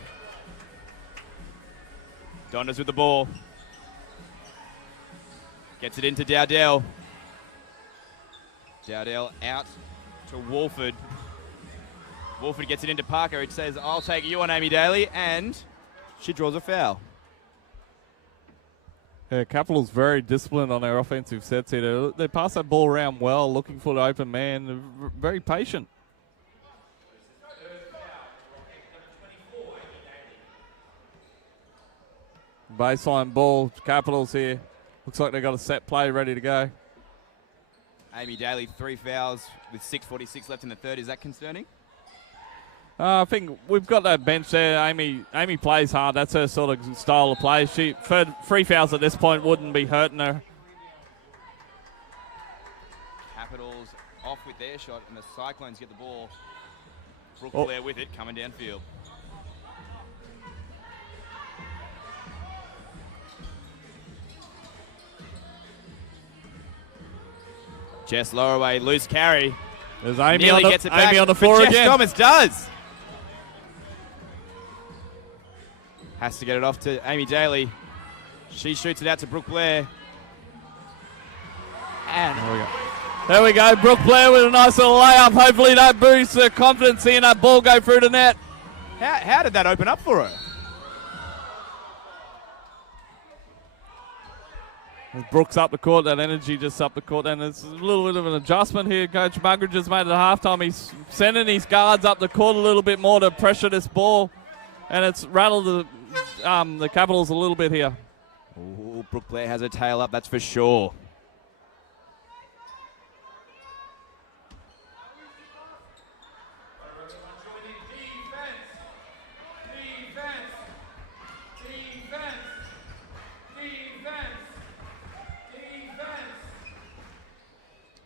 Donders with the ball. Gets it into Dowdell. Dowdell out to Wolford. Wolford gets it into Parker. It says, I'll take you on, Amy Daly, and she draws a foul. Yeah, Capital's very disciplined on their offensive sets here. They pass that ball around well, looking for the open man. They're very patient. Baseline ball, Capitals here. Looks like they've got a set play ready to go. Amy Daly, 3 fouls with 6:46 left in the third. Is that concerning? I think we've got that bench there. Amy plays hard. That's her sort of style of play. Free fouls at this point wouldn't be hurting her. Capitals off with their shot, and the Cyclones get the ball. Brooke Oh. Blair with it, coming downfield. Jess Lorraway, loose carry. There's Amy, Nearly on gets the, it back, Amy on the but floor Jess again. Thomas does. Has to get it off to Amy Daly. She shoots it out to Brooke Blair. And There we go. Brooke Blair with a nice little layup. Hopefully that boosts her confidence, seeing that ball go through the net. how did that open up for her? Brooks up the court, that energy just up the court, and it's a little bit of an adjustment here. Coach Mugridge has made it at halftime. He's sending his guards up the court a little bit more to pressure this ball, and it's rattled the Capitals a little bit here. Ooh, Brooke Blair has her tail up, that's for sure.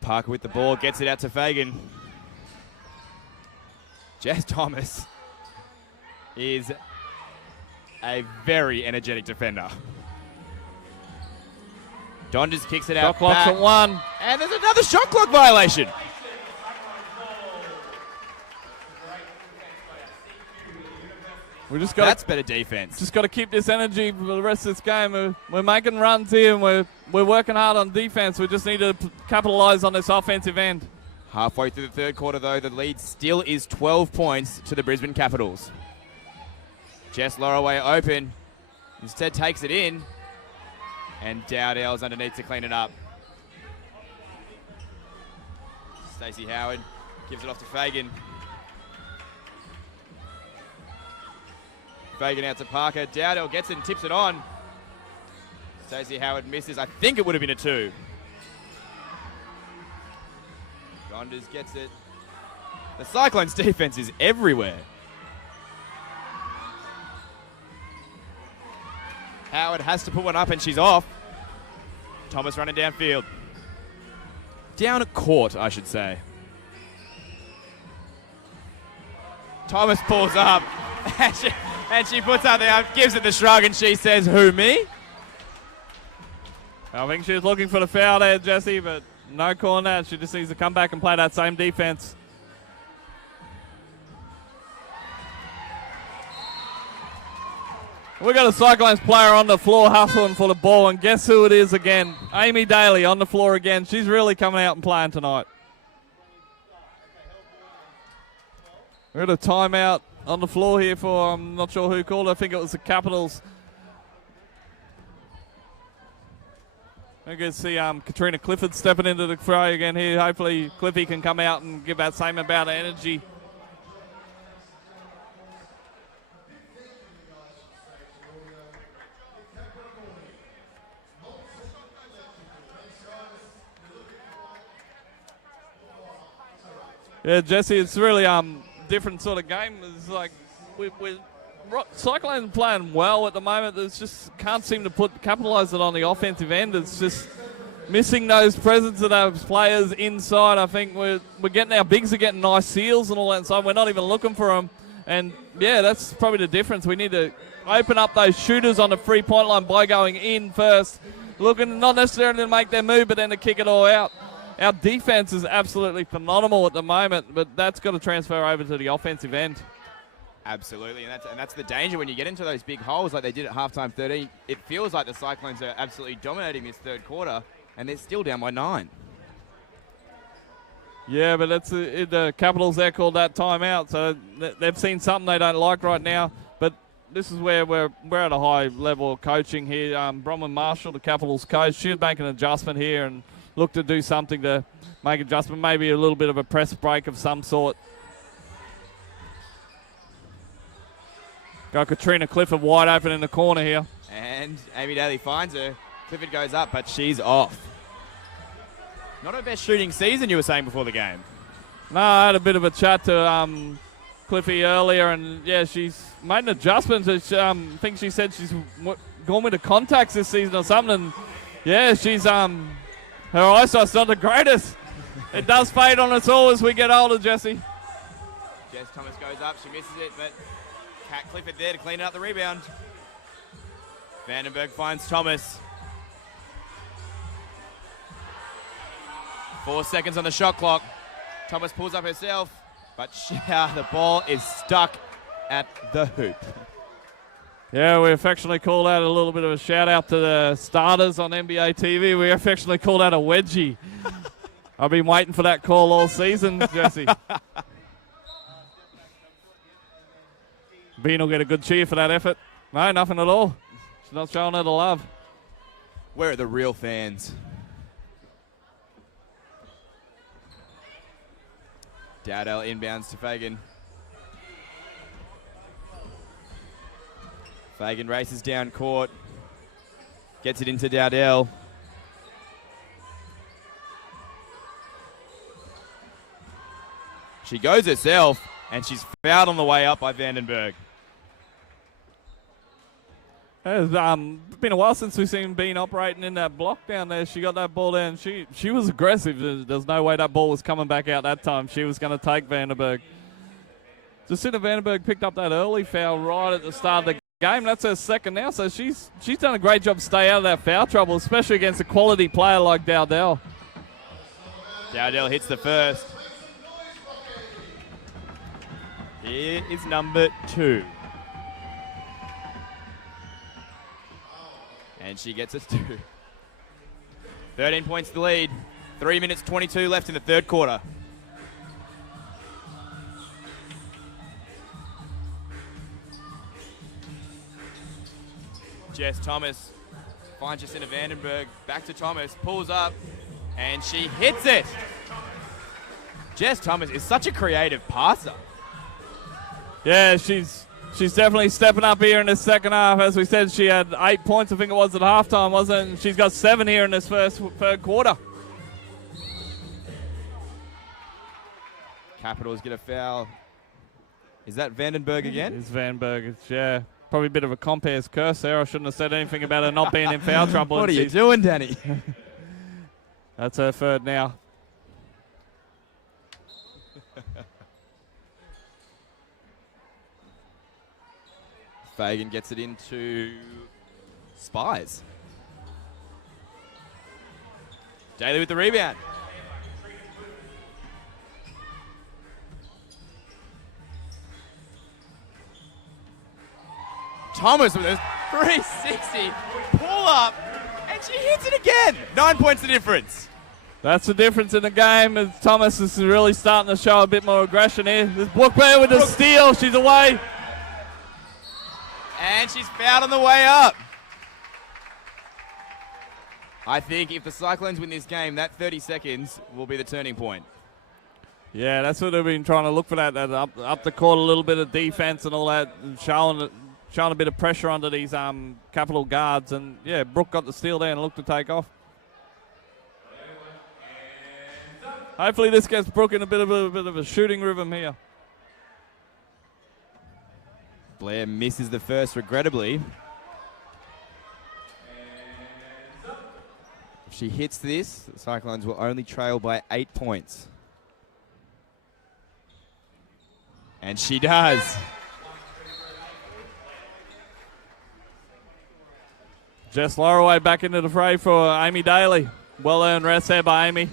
Parker with the ball, gets it out to Fagan. Jess Thomas is a very energetic defender. Donders kicks it out Shot clock's back. at 1. And there's another shot clock violation. We just got That's better defense. Just got to keep this energy for the rest of this game. We're making runs here, and we're working hard on defense. We just need to capitalize on this offensive end. Halfway through the third quarter, though, the lead still is 12 points to the Brisbane Capitals. Jess Lorraway open. Instead takes it in. And Dowdell's underneath to clean it up. Stacey Howard gives it off to Fagan. Fagan out to Parker. Dowdell gets it and tips it on. Stacey Howard misses. I think it would have been a 2. Donders gets it. The Cyclones' defense is everywhere. Howard has to put one up and she's off. Thomas running downfield. Down at court, I should say. Thomas pulls up. And she puts out the arm, gives it the shrug, and she says, who, me? I think she was looking for the foul there, Jesse, but no call on that. She just needs to come back and play that same defense. We got a Cyclones player on the floor hustling for the ball, and guess who it is again? Amy Daly on the floor again. She's really coming out and playing tonight. We got a timeout on the floor here for, I'm not sure who called. I think it was the Capitals. I can see Katrina Clifford stepping into the fray again here. Hopefully Cliffy can come out and give that same amount of energy. Yeah, Jesse, it's really different sort of game. It's like we're Cyclones playing well at the moment. It's just can't seem to capitalise it on the offensive end. It's just missing those presence of those players inside. I think we're getting our bigs are getting nice seals and all that inside. We're not even looking for them. And yeah, that's probably the difference. We need to open up those shooters on the 3-point line by going in first, looking not necessarily to make their move, but then to kick it all out. Our defense is absolutely phenomenal at the moment, but that's got to transfer over to the offensive end. Absolutely, and that's the danger when you get into those big holes like they did at halftime 13. It feels like the Cyclones are absolutely dominating this third quarter, and they're still down by 9. Yeah, but that's the Capitals there called that timeout, so they've seen something they don't like right now. But this is where we're at a high level of coaching here. Bronwyn Marshall, the Capitals coach, she'd make an adjustment here and look to do something to make adjustment, maybe a little bit of a press break of some sort. Got Katrina Clifford wide open in the corner here. And Amy Daly finds her. Clifford goes up, but she's off. Not her best shooting season, you were saying before the game. No, I had a bit of a chat to Cliffy earlier, and yeah, she's made an adjustment. I think she said she's gone with the contacts this season or something, and yeah, she's her eyesight's not the greatest. It does fade on us all as we get older, Jesse. Jess Thomas goes up, she misses it, but Kat Clifford there to clean up the rebound. Vandenberg finds Thomas. 4 seconds on the shot clock. Thomas pulls up herself, but the ball is stuck at the hoop. Yeah, we affectionately call out a little bit of a shout out to the starters on NBA TV. We affectionately call that a wedgie. I've been waiting for that call all season, Jesse. Bean will get a good cheer for that effort. No, nothing at all. She's not showing her the love. Where are the real fans? Dowdell inbounds to Fagan. Fagan races down court. Gets it into Dowdell. She goes herself, and she's fouled on the way up by Vandenberg. It's been a while since we've seen Bean operating in that block down there. She got that ball down. She was aggressive. There's no way that ball was coming back out that time. She was going to take Vandenberg. Jacinta Vandenberg picked up that early foul right at the start of the game. That's her second now, so she's done a great job to stay out of that foul trouble, especially against a quality player like Dowdell. Dowdell hits the first. Here is number 2. And she gets us 2. 13 points to lead. 3 minutes 22 left in the third quarter. Jess Thomas finds Jacinta Vandenberg. Back to Thomas. Pulls up. And she hits it. Jess Thomas is such a creative passer. Yeah, she's definitely stepping up here in the second half. As we said, she had 8 points, I think it was, at halftime, wasn't it? And she's got 7 here in this third quarter. Capitals get a foul. Is that Vandenberg again? It's Vandenberg. Yeah, probably a bit of a compares curse there. I shouldn't have said anything about her not being in foul trouble. What are you doing, Danny? That's her third now. Fagan gets it into Spies. Daly with the rebound. Thomas with a 360 pull up, and she hits it again. 9 points the difference. That's the difference in the game. As Thomas is really starting to show a bit more aggression here. There's Brooke Bear with the steal. She's away. And she's fouled on the way up. I think if the Cyclones win this game, that 30 seconds will be the turning point. Yeah, that's what they've been trying to look for, that up the court, a little bit of defense and all that, and showing a bit of pressure under these Capital guards. And, yeah, Brooke got the steal there and looked to take off. Hopefully this gets Brooke in a bit of a shooting rhythm here. Blair misses the first, regrettably. If she hits this, the Cyclones will only trail by 8 points. And she does. Jess Lorraway back into the fray for Amy Daly. Well earned rest there by Amy.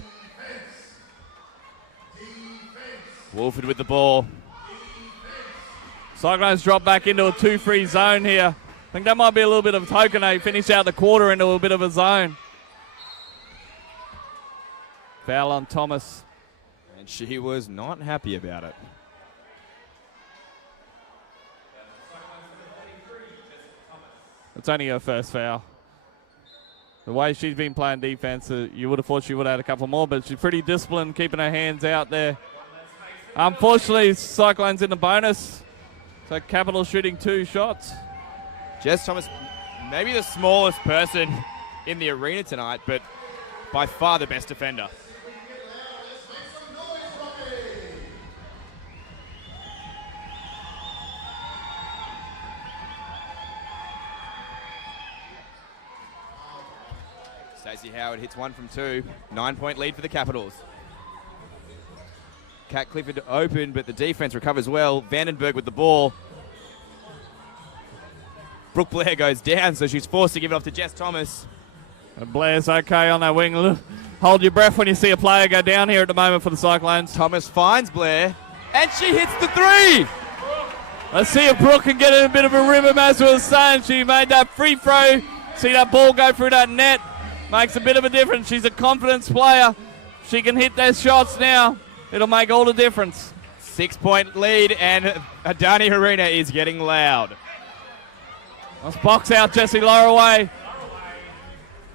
Wolford with the ball. Cyclones drop back into a 2-free zone here. I think that might be a little bit of a token. They finish out the quarter into a bit of a zone. Foul on Thomas. And she was not happy about it. It's only her first foul. The way she's been playing defense, you would have thought she would have had a couple more, but she's pretty disciplined, keeping her hands out there. Unfortunately, Cyclones in the bonus. So Capital shooting 2 shots. Jess Thomas, maybe the smallest person in the arena tonight, but by far the best defender. Stacey Howard hits 1 from 2. 9-point lead for the Capitals. Kat Clifford open, but the defense recovers well. Vandenberg with the ball. Brooke Blair goes down, so she's forced to give it off to Jess Thomas. And Blair's okay on that wing. Hold your breath when you see a player go down here at the moment for the Cyclones. Thomas finds Blair, and she hits the 3! Let's see if Brooke can get in a bit of a rhythm, as we were saying. She made that free throw. See that ball go through that net. Makes a bit of a difference. She's a confidence player. She can hit those shots now. It'll make all the difference. 6-point lead, and Adani Arena is getting loud. Let's box out Jessie Lorraway.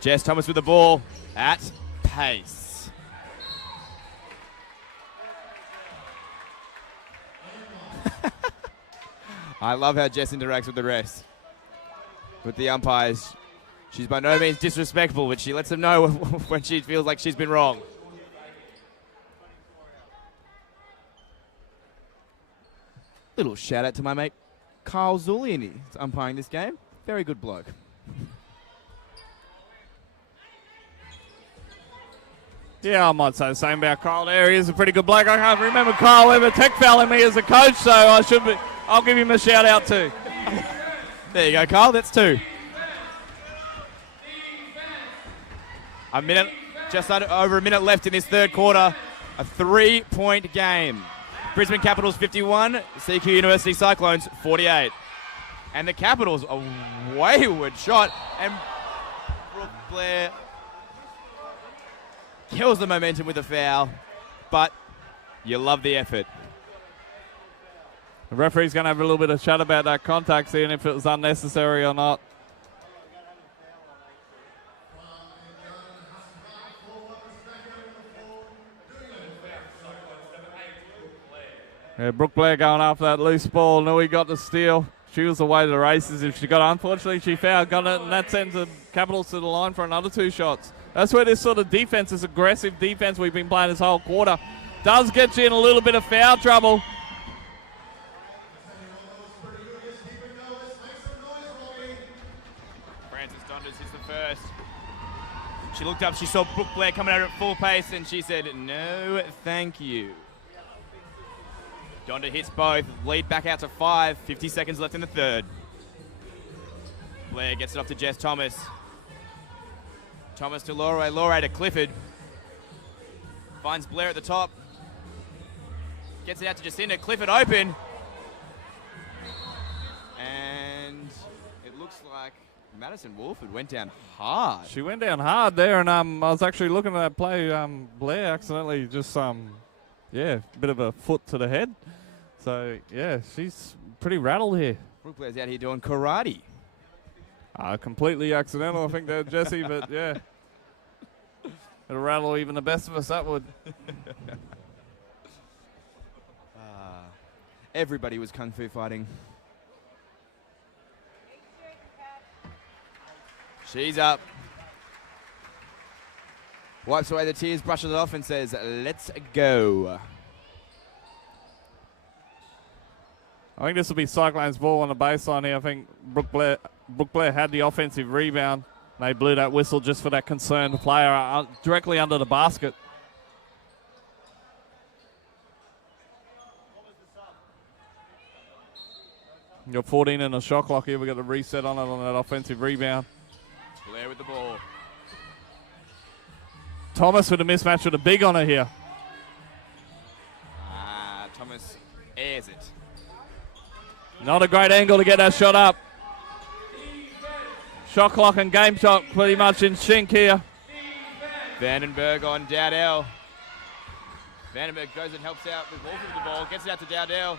Jess Thomas with the ball at pace. I love how Jess interacts with the refs. With the umpires, she's by no means disrespectful, but she lets them know when she feels like she's been wrong. Little shout out to my mate Carl Zulian. He's umpiring this game. Very good bloke. Yeah, I might say the same about Carl there. He is a pretty good bloke. I can't remember Carl ever tech fouling me as a coach, so I'll give him a shout out too. There you go, Carl. That's 2. A minute, just over a minute left in this third quarter. A 3-point game. Brisbane Capitals 51, CQ University Cyclones 48. And the Capitals, a wayward shot, and Brooke Blair kills the momentum with a foul, but you love the effort. The referee's going to have a little bit of chat about that contact, seeing if it was unnecessary or not. Yeah, Brooke Blair going after that loose ball. Knew he got the steal. She was away to the races if she got it. Unfortunately, she fouled, got it, and that sends the Capitals to the line for another 2 shots. That's where this sort of defense, this aggressive defense we've been playing this whole quarter, does get you in a little bit of foul trouble. Frances Donders hits the first. She looked up, she saw Brooke Blair coming at her at full pace, and she said, no, thank you. Donda hits both, lead back out to 5, 50 seconds left in the third. Blair gets it off to Jess Thomas. Thomas to Lorraway, Lorraway to Clifford. Finds Blair at the top. Gets it out to Jacinda, Clifford open. And it looks like Madison Wolford went down hard. She went down hard there, and I was actually looking at that play. Blair accidentally just, a bit of a foot to the head. So, yeah, she's pretty rattled here. Brooke Blair's out here doing karate. Completely accidental, I think, there, Jesse, but yeah. It'll rattle even the best of us, that would. Everybody was kung fu fighting. She's up. Wipes away the tears, brushes it off, and says, let's go. I think this will be Cyclones' ball on the baseline here. I think Brooke Blair had the offensive rebound. They blew that whistle just for that concerned player directly under the basket. You got 14 in the shot clock here. We got the reset on it on that offensive rebound. Blair with the ball. Thomas with a mismatch with a big on it here. Thomas airs it. Not a great angle to get that shot up. Shot clock and game shot pretty much in sync here. Vandenberg on Dowdell. Vandenberg goes and helps out with Wolf with the ball. Gets it out to Dowdell.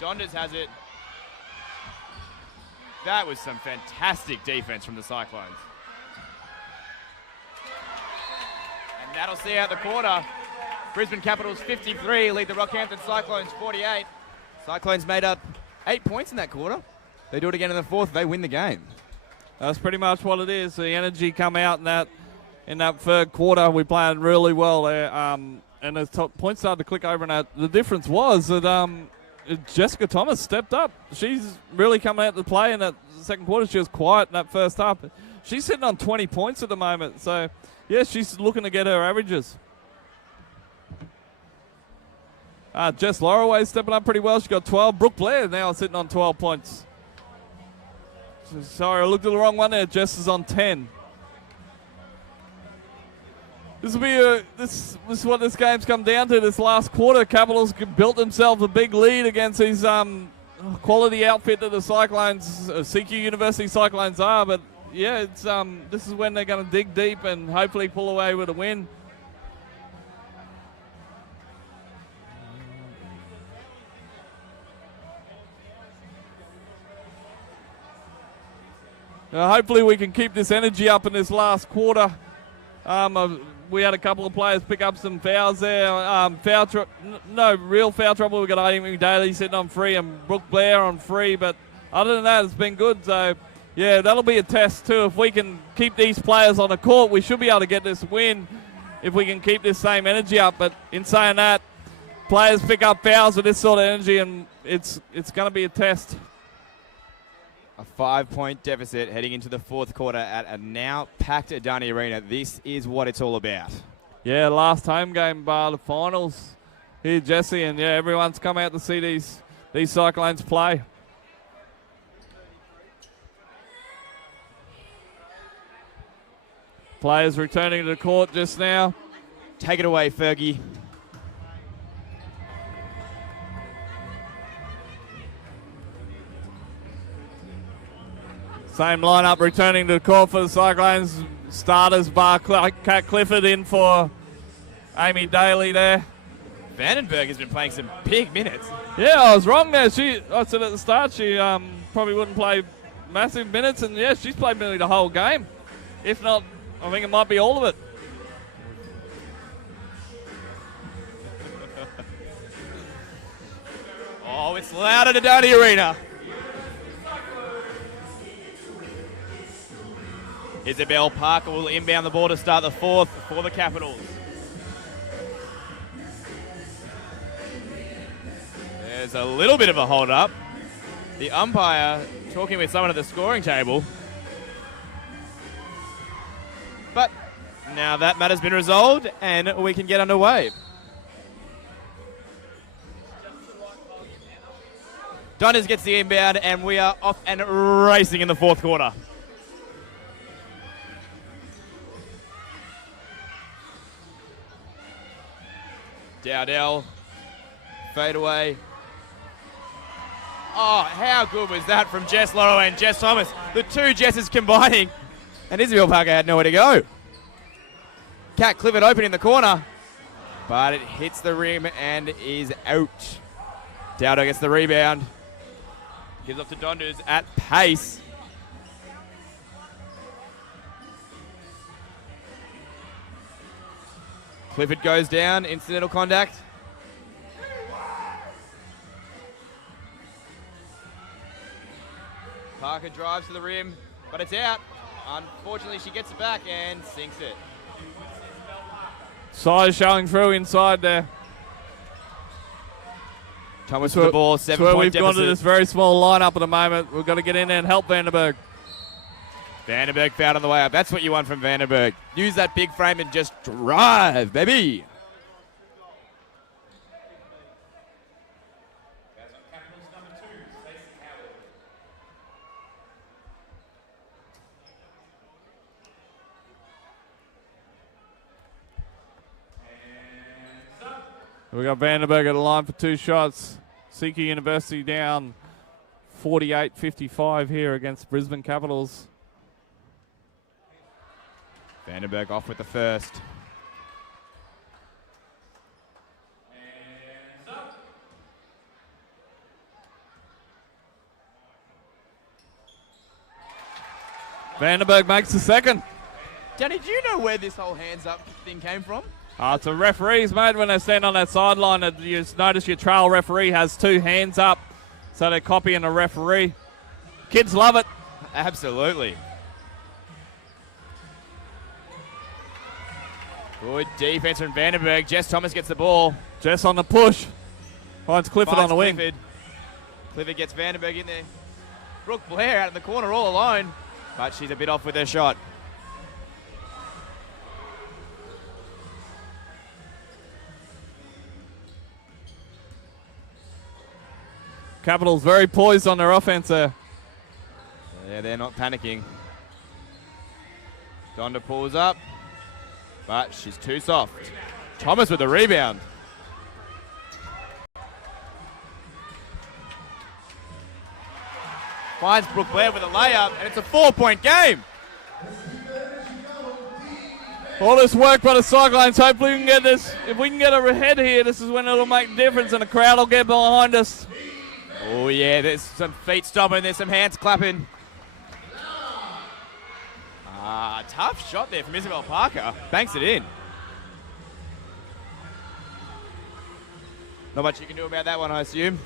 Donders has it. That was some fantastic defense from the Cyclones. And that'll see out the quarter. Brisbane Capitals 53 lead the Rockhampton Cyclones 48. Cyclones made up 8 points in that quarter. They do it again in the fourth. They win the game. That's pretty much what it is. The energy come out in that third quarter. We played really well there. And the points started to click over. And the difference was that Jessica Thomas stepped up. She's really coming out to play in that second quarter. She was quiet in that first half. She's sitting on 20 points at the moment. So, yeah, she's looking to get her averages. Jess Lorraway stepping up pretty well. She got 12. Brooke Blair now sitting on 12 points. Sorry, I looked at the wrong one there. Jess is on 10. This will be this is what this game's come down to. This last quarter, Capitals built themselves a big lead against these quality outfit that the Cyclones, CQ University Cyclones are. But yeah, it's this is when they're going to dig deep and hopefully pull away with a win. Hopefully we can keep this energy up in this last quarter. We had a couple of players pick up some fouls there. No real foul trouble. We got Amy Daly sitting on free and Brooke Blair on free. But other than that, it's been good. So, yeah, that'll be a test too. If we can keep these players on the court, we should be able to get this win if we can keep this same energy up. But in saying that, players pick up fouls with this sort of energy, and it's going to be a test. A 5-point deficit heading into the fourth quarter at a now packed Adani Arena. This is what it's all about. Yeah, last home game bar the finals here, Jesse, and yeah, everyone's come out to see these Cyclones play. Players returning to the court just now. Take it away, Fergie. Same lineup returning to the court for the Cyclones. Starters bar Kat Clifford in for Amy Daly there. Vandenberg has been playing some big minutes. Yeah, I was wrong there. I said at the start she probably wouldn't play massive minutes, and yeah, she's played nearly the whole game. If not, I think it might be all of it. Oh, it's loud at Adani Arena. Isabel Parker will inbound the ball to start the fourth for the Capitals. There's a little bit of a hold-up. The umpire talking with someone at the scoring table. But now that matter's been resolved and we can get underway. Donners gets the inbound and we are off and racing in the fourth quarter. Dowdell, fade away. Oh, how good was that from Jess Lotto and Jess Thomas? The two Jesses combining. And Isabel Parker had nowhere to go. Kat Clifford open in the corner. But it hits the rim and is out. Dowdell gets the rebound. Gives up to Donders at pace. Clifford goes down, incidental contact. Parker drives to the rim, but it's out. Unfortunately, she gets it back and sinks it. Size showing through inside there. Thomas with the ball, 7-point we've deficit. gone to this very small lineup at the moment. We've got to get in there and help Vandenberg. Vandenberg fouled on the way up. That's what you want from Vandenberg. Use that big frame and just drive, baby. We got Vandenberg at the line for 2 shots. Seeker University down 48-55 here against Brisbane Capitals. Vandenberg off with the first. Vandenberg makes the second. Danny, do you know where this whole hands up thing came from? It's the referees, mate, when they stand on that sideline. You just notice your trail referee has 2 hands up, so they're copying the referee. Kids love it. Absolutely. Good defense from Vandenberg. Jess Thomas gets the ball. Jess on the push. Finds Clifford on the wing. Clifford gets Vandenberg in there. Brooke Blair out in the corner all alone, but she's a bit off with her shot. Capitals very poised on their offense there. Yeah, they're not panicking. Donda pulls up, but she's too soft. Thomas with the rebound. Finds Brooke Blair with a layup, and it's a 4-point game. All this work by the Cyclones. Hopefully we can get this. If we can get ahead here, this is when it'll make a difference and the crowd will get behind us. Oh yeah, there's some feet stomping, there's some hands clapping. Tough shot there from Isabel Parker. Banks it in. Not much you can do about that one, I assume.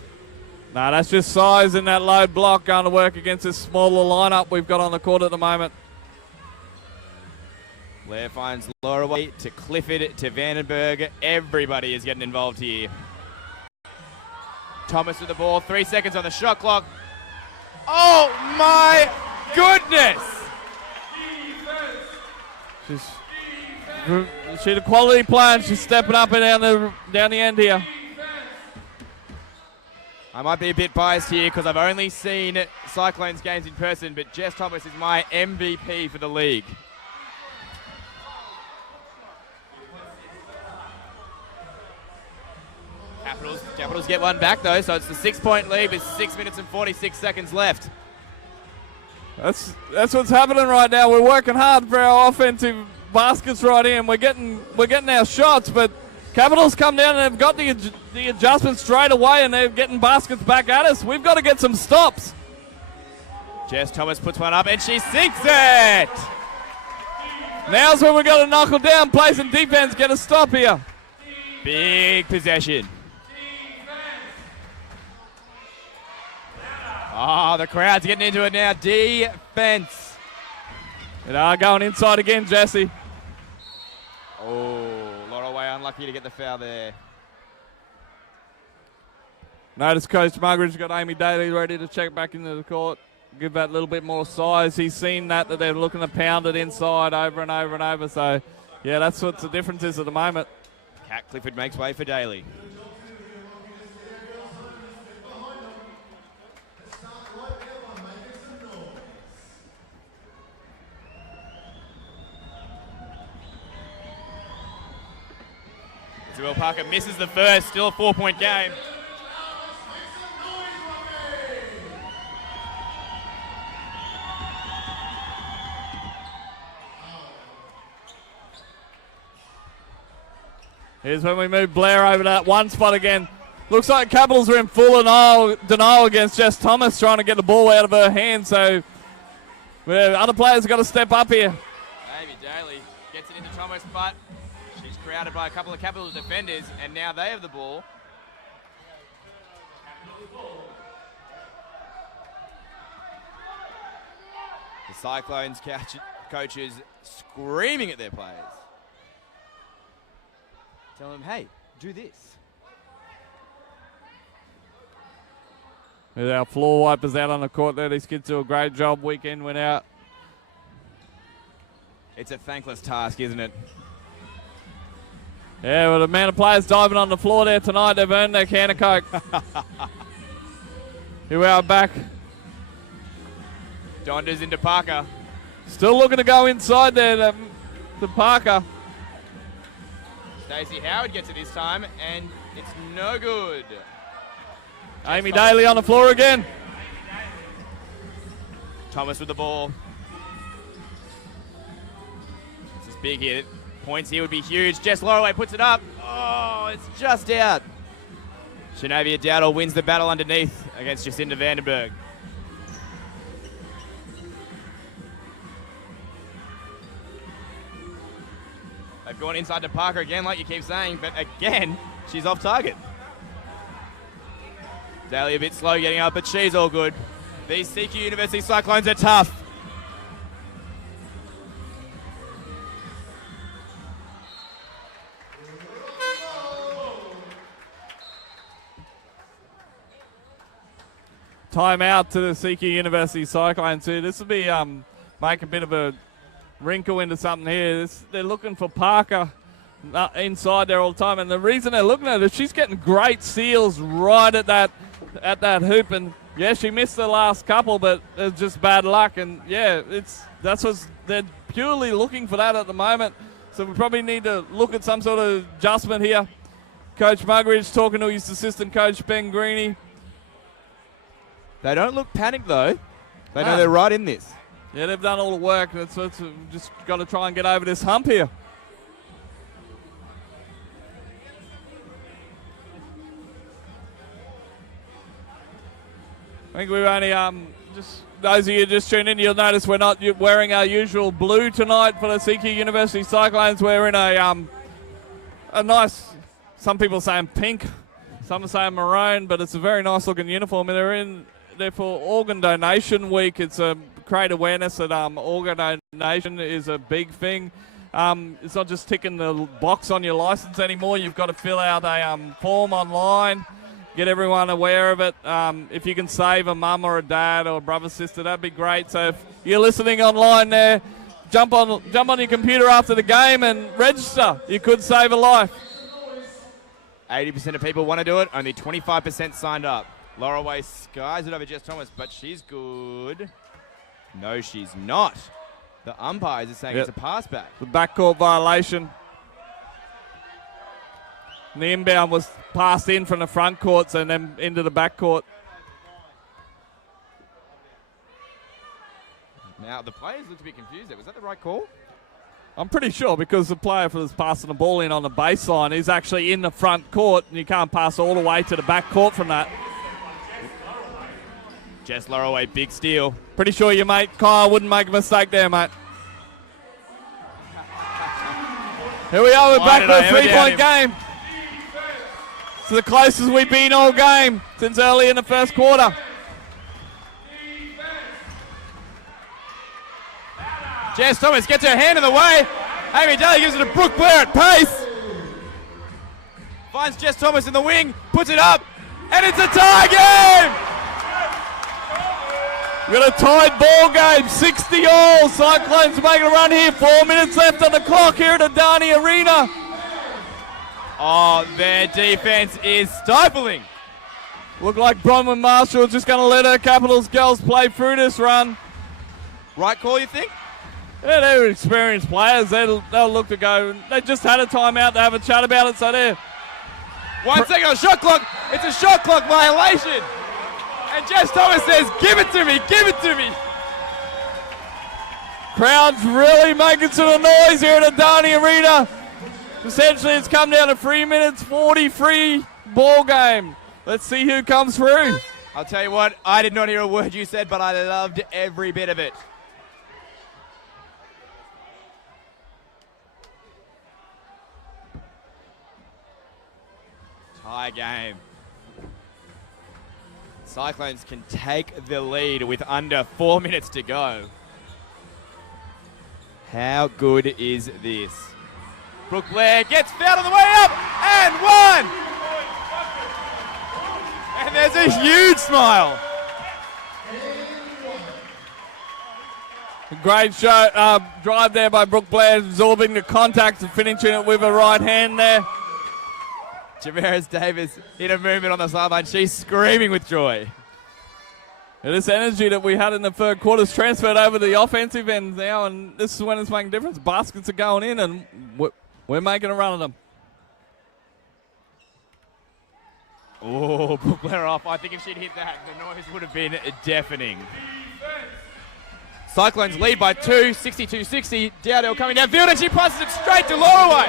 No, that's just size in that low block going to work against this smaller lineup we've got on the court at the moment. Blair finds Laura Way to Clifford to Vandenberg. Everybody is getting involved here. Thomas with the ball, 3 seconds on the shot clock. Oh my goodness! She's a quality player and she's stepping up and down the end here. I might be a bit biased here because I've only seen Cyclones games in person, but Jess Thomas is my MVP for the league. Capitals get one back though, so it's the 6-point lead with 6 minutes and 46 seconds left. That's what's happening right now. We're working hard for our offensive baskets right here, and we're getting our shots, but Capitals come down and they've got the adjustment straight away, and they're getting baskets back at us. We've got to get some stops. Jess Thomas puts one up and she sinks it. Now's when we've got to knuckle down, play some defense, get a stop here. Big possession. The crowd's getting into it now. Defense. And are going inside again, Jesse. Laura Way unlucky to get the foul there. Notice Coach Muggeridge's got Amy Daly ready to check back into the court. Give that a little bit more size. He's seen that they're looking to pound it inside over and over and over. So, yeah, that's what the difference is at the moment. Kat Clifford makes way for Daly. Isabel Parker misses the first, still a 4-point game. Here's when we move Blair over that one spot again. Looks like Capitals are in full denial against Jess Thomas, trying to get the ball out of her hand. So other players have got to step up here. Amy Daly gets it into Thomas, but she's crowded by a couple of Capitals defenders, and now they have the ball. The Cyclones coaches screaming at their players. Tell them, hey, do this. With our floor wipers out on the court there, these kids do a great job week in, went out. It's a thankless task, isn't it? Yeah, well, the amount of players diving on the floor there tonight, they've earned their can of Coke. Here we are back. Donders into Parker. Still looking to go inside there to Parker. Stacey Howard gets it this time, and it's no good. Amy Daly on the floor again. Thomas with the ball. This is big here. Points here would be huge. Jess Lorway puts it up. Oh, it's just out. Shanavia Dowdle wins the battle underneath against Jacinda Vandenberg. They've gone inside to Parker again, like you keep saying, but again, she's off target. Daly a bit slow getting up, but she's all good. These CQ University Cyclones are tough. Time out to the CQ University Cyclones too. This will be make a bit of a wrinkle into something here. They're looking for Parker inside there all the time, and the reason they're looking at her, she's getting great seals right at that hoop, and yeah, she missed the last couple, but it's just bad luck, and yeah, that's what they're purely looking for that at the moment. So we probably need to look at some sort of adjustment here. Coach Muggeridge talking to his assistant coach Ben Greeny. They don't look panicked though. They know they're right in this. Yeah, they've done all the work. It's just got to try and get over this hump here. I think we've only just those of you just tuned in, you'll notice we're not wearing our usual blue tonight for the CQ University Cyclones. We're in a nice, some people saying pink, some are saying maroon, but it's a very nice looking uniform. And they're in there for Organ Donation Week. It's a great awareness that organ donation is a big thing. It's not just ticking the box on your license anymore. You've got to fill out a form online, get everyone aware of it. If you can save a mum or a dad or a brother, sister, that'd be great. So if you're listening online there, jump on your computer after the game and register. You could save a life. 80% of people want to do it. Only 25% signed up. Laura Way skies it over Jess Thomas, but she's good. No, she's not. The umpires are saying it's a pass back. The backcourt violation. And the inbound was passed in from the front courts and then into the backcourt. Now, the players look to be confused there. Was that the right call? I'm pretty sure, because the player that's passing the ball in on the baseline is actually in the front court, and you can't pass all the way to the back court from that. Jess Lorway, big steal. Pretty sure your mate Kyle wouldn't make a mistake there, mate. Here we are, we're back for a three-point game. It's the closest we've been all game since early in the first quarter. Jess Thomas gets her hand in the way. Amy Daly gives it to Brooke Blair at pace. Finds Jess Thomas in the wing, puts it up, and it's a tie game! We've got a tied ball game, 60 all. Cyclones making a run here. 4 minutes left on the clock here at Adani Arena. Oh, their defense is stifling. Look like Bronwyn Marshall just going to let her Capitals girls play through this run. Right call, you think? Yeah, they're experienced players. They'll look to go. They just had a timeout to have a chat about it, so there. 1 second on shot clock. It's a shot clock violation. And Jess Thomas says, give it to me, give it to me. Crowd's really making some noise here at Adani Arena. Essentially, it's come down to 3 minutes 43 ball game. Let's see who comes through. I'll tell you what, I did not hear a word you said, but I loved every bit of it. Tie game. Cyclones can take the lead with under 4 minutes to go. How good is this? Brooke Blair gets fouled on the way up. and one. And there's a huge smile. Great show, drive there by Brooke Blair, absorbing the contact and finishing it with a right hand there. Javaris Davis in a movement on the sideline. She's screaming with joy. And this energy that we had in the third quarter is transferred over to the offensive end now, and this is when it's making a difference. Baskets are going in, and we're making a run of them. Oh, Brooke Blair off. I think if she'd hit that, the noise would have been deafening. Cyclones lead by 2, 62-60. Dowdell coming downfield, and she passes it straight to Lorway.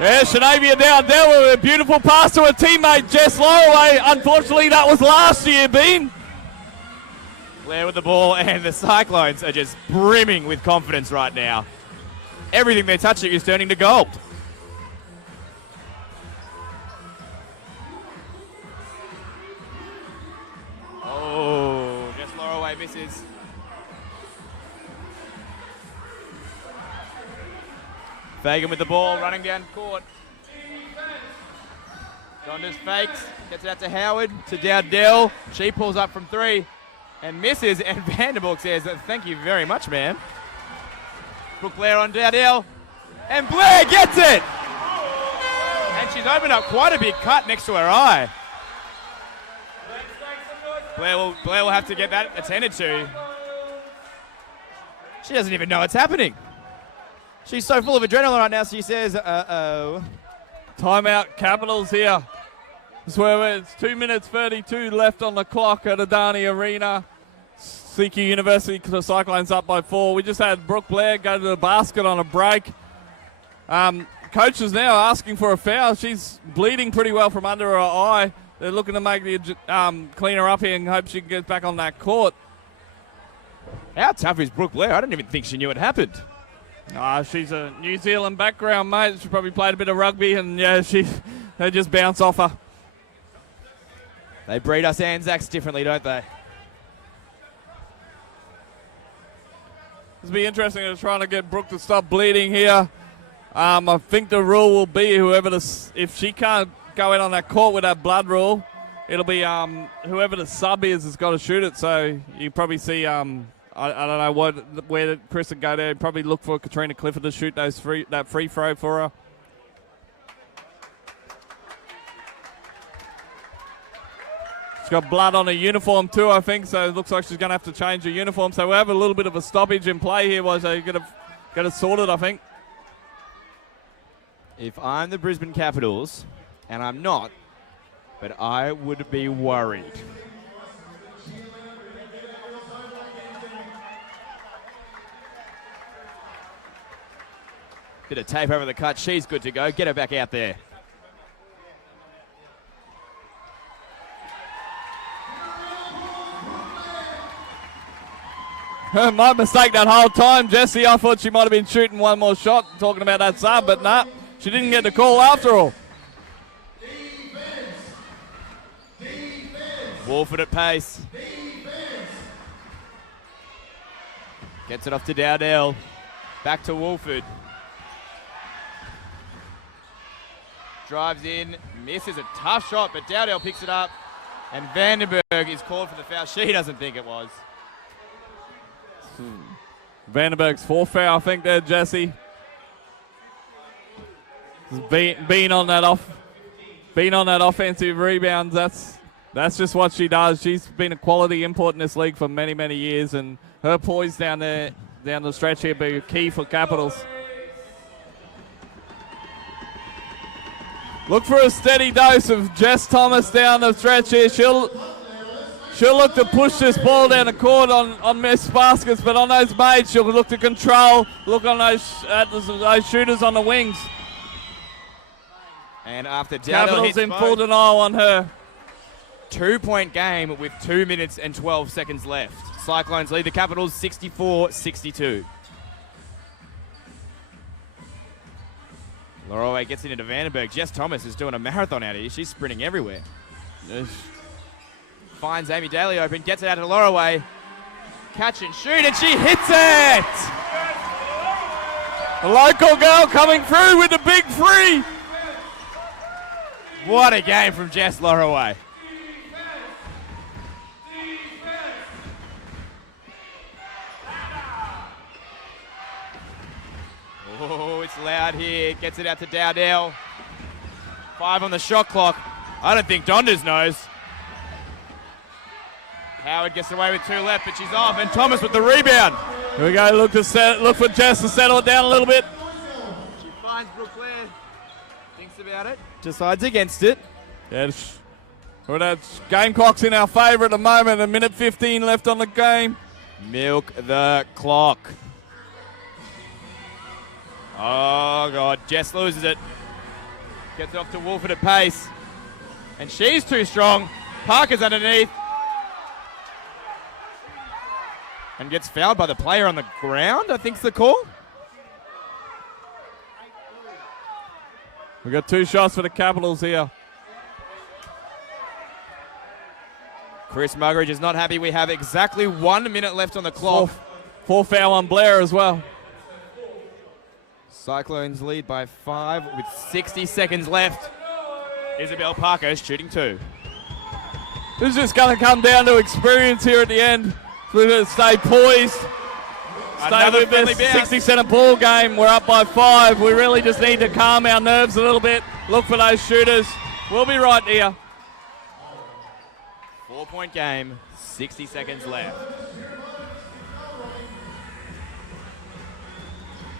Yeah, Shanavia Dowdell with a beautiful pass to her teammate Jess Lorway. Unfortunately, that was last year, Bean. Blair with the ball, and the Cyclones are just brimming with confidence right now. Everything they're touching is turning to gold. Oh, Jess Lorway misses. Fagan with the ball, running down court. Dondas fakes, gets it out to Howard, to Dowdell. She pulls up from 3 and misses, and Vanderbilk says, thank you very much, man. Brooke Blair on Dowdell, and Blair gets it! And she's opened up quite a big cut next to her eye. Blair will have to get that attended to. She doesn't even know what's happening. She's so full of adrenaline right now, she says, uh-oh. Timeout Capitals here. This is where it's 2 minutes 32 left on the clock at Adani Arena. CQ University Cyclones up by 4. We just had Brooke Blair go to the basket on a break. Coach is now asking for a foul. She's bleeding pretty well from under her eye. They're looking to make the clean her up here and hope she can get back on that court. How tough is Brooke Blair? I don't even think she knew it happened. She's a New Zealand background, mate. She probably played a bit of rugby, and yeah, they just bounce off her. They breed us Anzacs differently, don't they? It'll be interesting. They're trying to get Brooke to stop bleeding here. I think the rule will be if she can't go in on that court with that blood rule, it'll be whoever the sub is has got to shoot it. So you probably see I don't know where Chris would go there. Probably look for Katrina Clifford to shoot that free throw for her. She's got blood on her uniform too, I think, so it looks like she's going to have to change her uniform. So we'll have a little bit of a stoppage in play here while they get it sorted, I think. If I'm the Brisbane Capitals, and I'm not, but I would be worried. Bit of tape over the cut. She's good to go. Get her back out there. My mistake that whole time, Jesse. I thought she might have been shooting one more shot, talking about that sub, but nah, she didn't get the call after all. Wolford at pace. Gets it off to Dowdell. Back to Wolford. Drives in, misses a tough shot, but Dowdell picks it up, and Vandenberg is called for the foul. She doesn't think it was. Vandenberg's 4th foul, I think there, Jesse. Being on that offensive rebound, that's just what she does. She's been a quality import in this league for many, many years, and her poise down the stretch here be key for Capitals. Look for a steady dose of Jess Thomas down the stretch here. She'll look to push this ball down the court on missed baskets, but on those made, she'll look to control. Look on those shooters on the wings. And after Dowdell Capitals hits in full denial on her. 2-point game with 2 minutes and 12 seconds left. Cyclones lead the Capitals 64-62. Lorway gets it into Vandenberg. Jess Thomas is doing a marathon out here. She's sprinting everywhere. Finds Amy Daly open, gets it out to Lorway. Catch and shoot, and she hits it! The local girl coming through with the big 3. What a game from Jess Lorraway. Oh, it's loud here. Gets it out to Dowdell. 5 on the shot clock. I don't think Donders knows. Howard gets away with 2 left, but she's off. And Thomas with the rebound. Here we go. Look for Jess to settle it down a little bit. She finds Brooke Clare. Thinks about it. Decides against it. Yeah, well, that's game clock's in our favour at the moment. A minute 15 left on the game. Milk the clock. Oh, God. Jess loses it. Gets it off to Wolford at pace. And she's too strong. Parker's underneath. And gets fouled by the player on the ground, I think's the call. We've got 2 shots for the Capitals here. Chris Muggeridge is not happy. We have exactly 1 minute left on the clock. 4 foul on Blair as well. Cyclones lead by 5 with 60 seconds left. Isabel Parker is shooting 2. This is just going to come down to experience here at the end. We're going to stay poised. Stay with this 60-center ball game. We're up by 5. We really just need to calm our nerves a little bit. Look for those shooters. We'll be right here. 4-point game, 60 seconds left.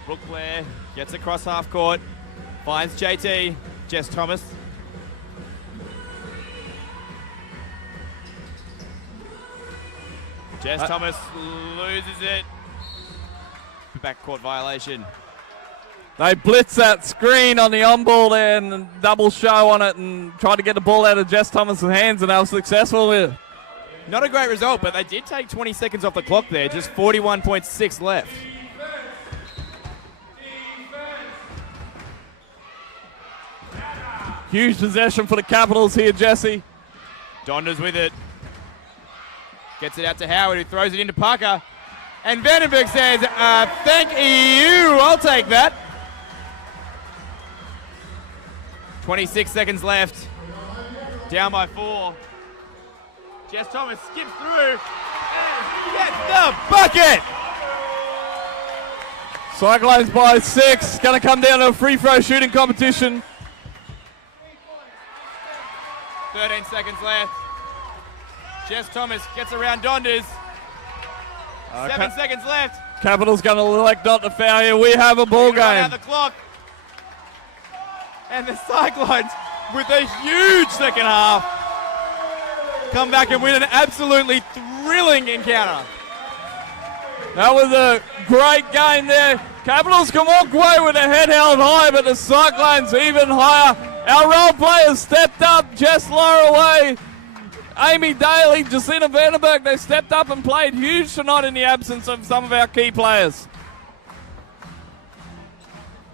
Brooke Blair gets across half court, finds JT, Jess Thomas. Jess Thomas loses it. Backcourt violation. They blitz that screen on the on-ball there and double show on it and tried to get the ball out of Jess Thomas' hands, and they were successful with it. Not a great result, but they did take 20 seconds off the clock there. Just 41.6 left. Huge possession for the Capitals here, Jesse. Donders with it. Gets it out to Howard, who throws it into Parker. And Vandenberg says, thank you, I'll take that. 26 seconds left. Down by 4. Jess Thomas skips through and gets the bucket. Cyclones by 6. Going to come down to a free throw shooting competition. 13 seconds left. Jess Thomas gets around Donders. 7 seconds left. Capitals going to elect not to foul here. We have a ball game. Out the clock. And the Cyclones, with a huge second half, come back and win an absolutely thrilling encounter. That was a great game there. Capitals can walk away with their head held high, but the Cyclones even higher. Our role players stepped up. Jess Lorraway, Amy Daly, Jacinta Vandenberg, they stepped up and played huge tonight in the absence of some of our key players.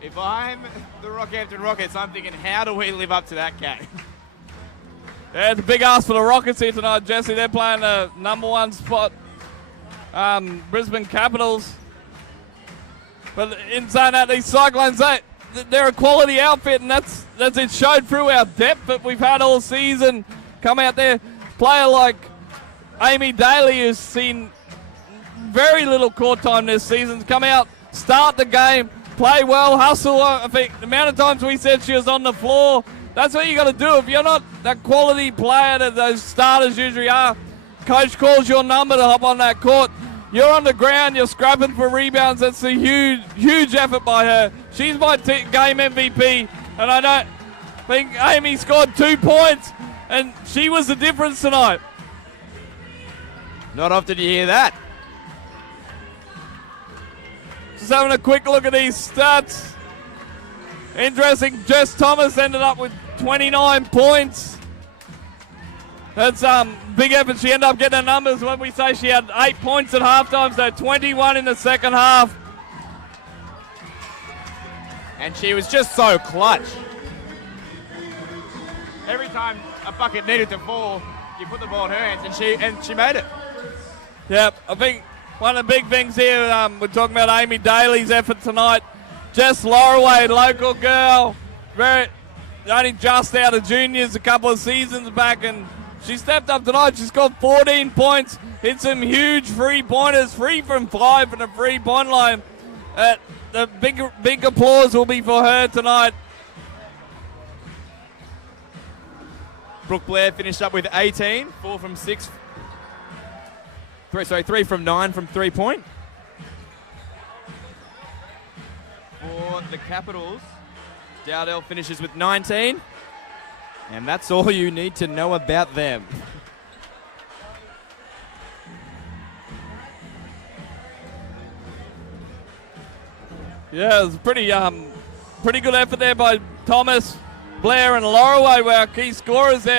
If I'm the Rockhampton Rockets, I'm thinking, how do we live up to that game? Yeah, it's a big ask for the Rockets here tonight, Jesse. They're playing the number 1 spot, Brisbane Capitals. But in saying that, these Cyclones, they're a quality outfit, and that's it showed through our depth that we've had all season. Come out there, player like Amy Daly, who's seen very little court time this season, come out, start the game, play well, hustle. I think the amount of times we said she was on the floor, that's what you got to do. If you're not that quality player that those starters usually are, coach calls your number to hop on that court. You're on the ground, you're scrapping for rebounds. That's a huge, huge effort by her. She's my game MVP, and I don't think Amy scored 2 points, and she was the difference tonight. Not often you hear that. Just having a quick look at these stats. Interesting, Jess Thomas ended up with 29 points. That's big effort. She ended up getting her numbers when we say she had 8 points at halftime, so 21 in the second half. And she was just so clutch. Every time a bucket needed to fall, you put the ball in her hands, and she made it. Yep, I think one of the big things here, we're talking about Amy Daly's effort tonight. Jess Lorraway, local girl, very only just out of juniors a couple of seasons back, and she stepped up tonight. She scored 14 points, hit some huge three-pointers, 3 from 5 from the three-point line. The big applause will be for her tonight. Brooke Blair finished up with 18, 4 from 6. 3 from 9 from 3-point. For the Capitals, Dowdell finishes with 19. And that's all you need to know about them. Yeah, it was pretty good effort there by Thomas, Blair, and Lorelei were our key scorers there.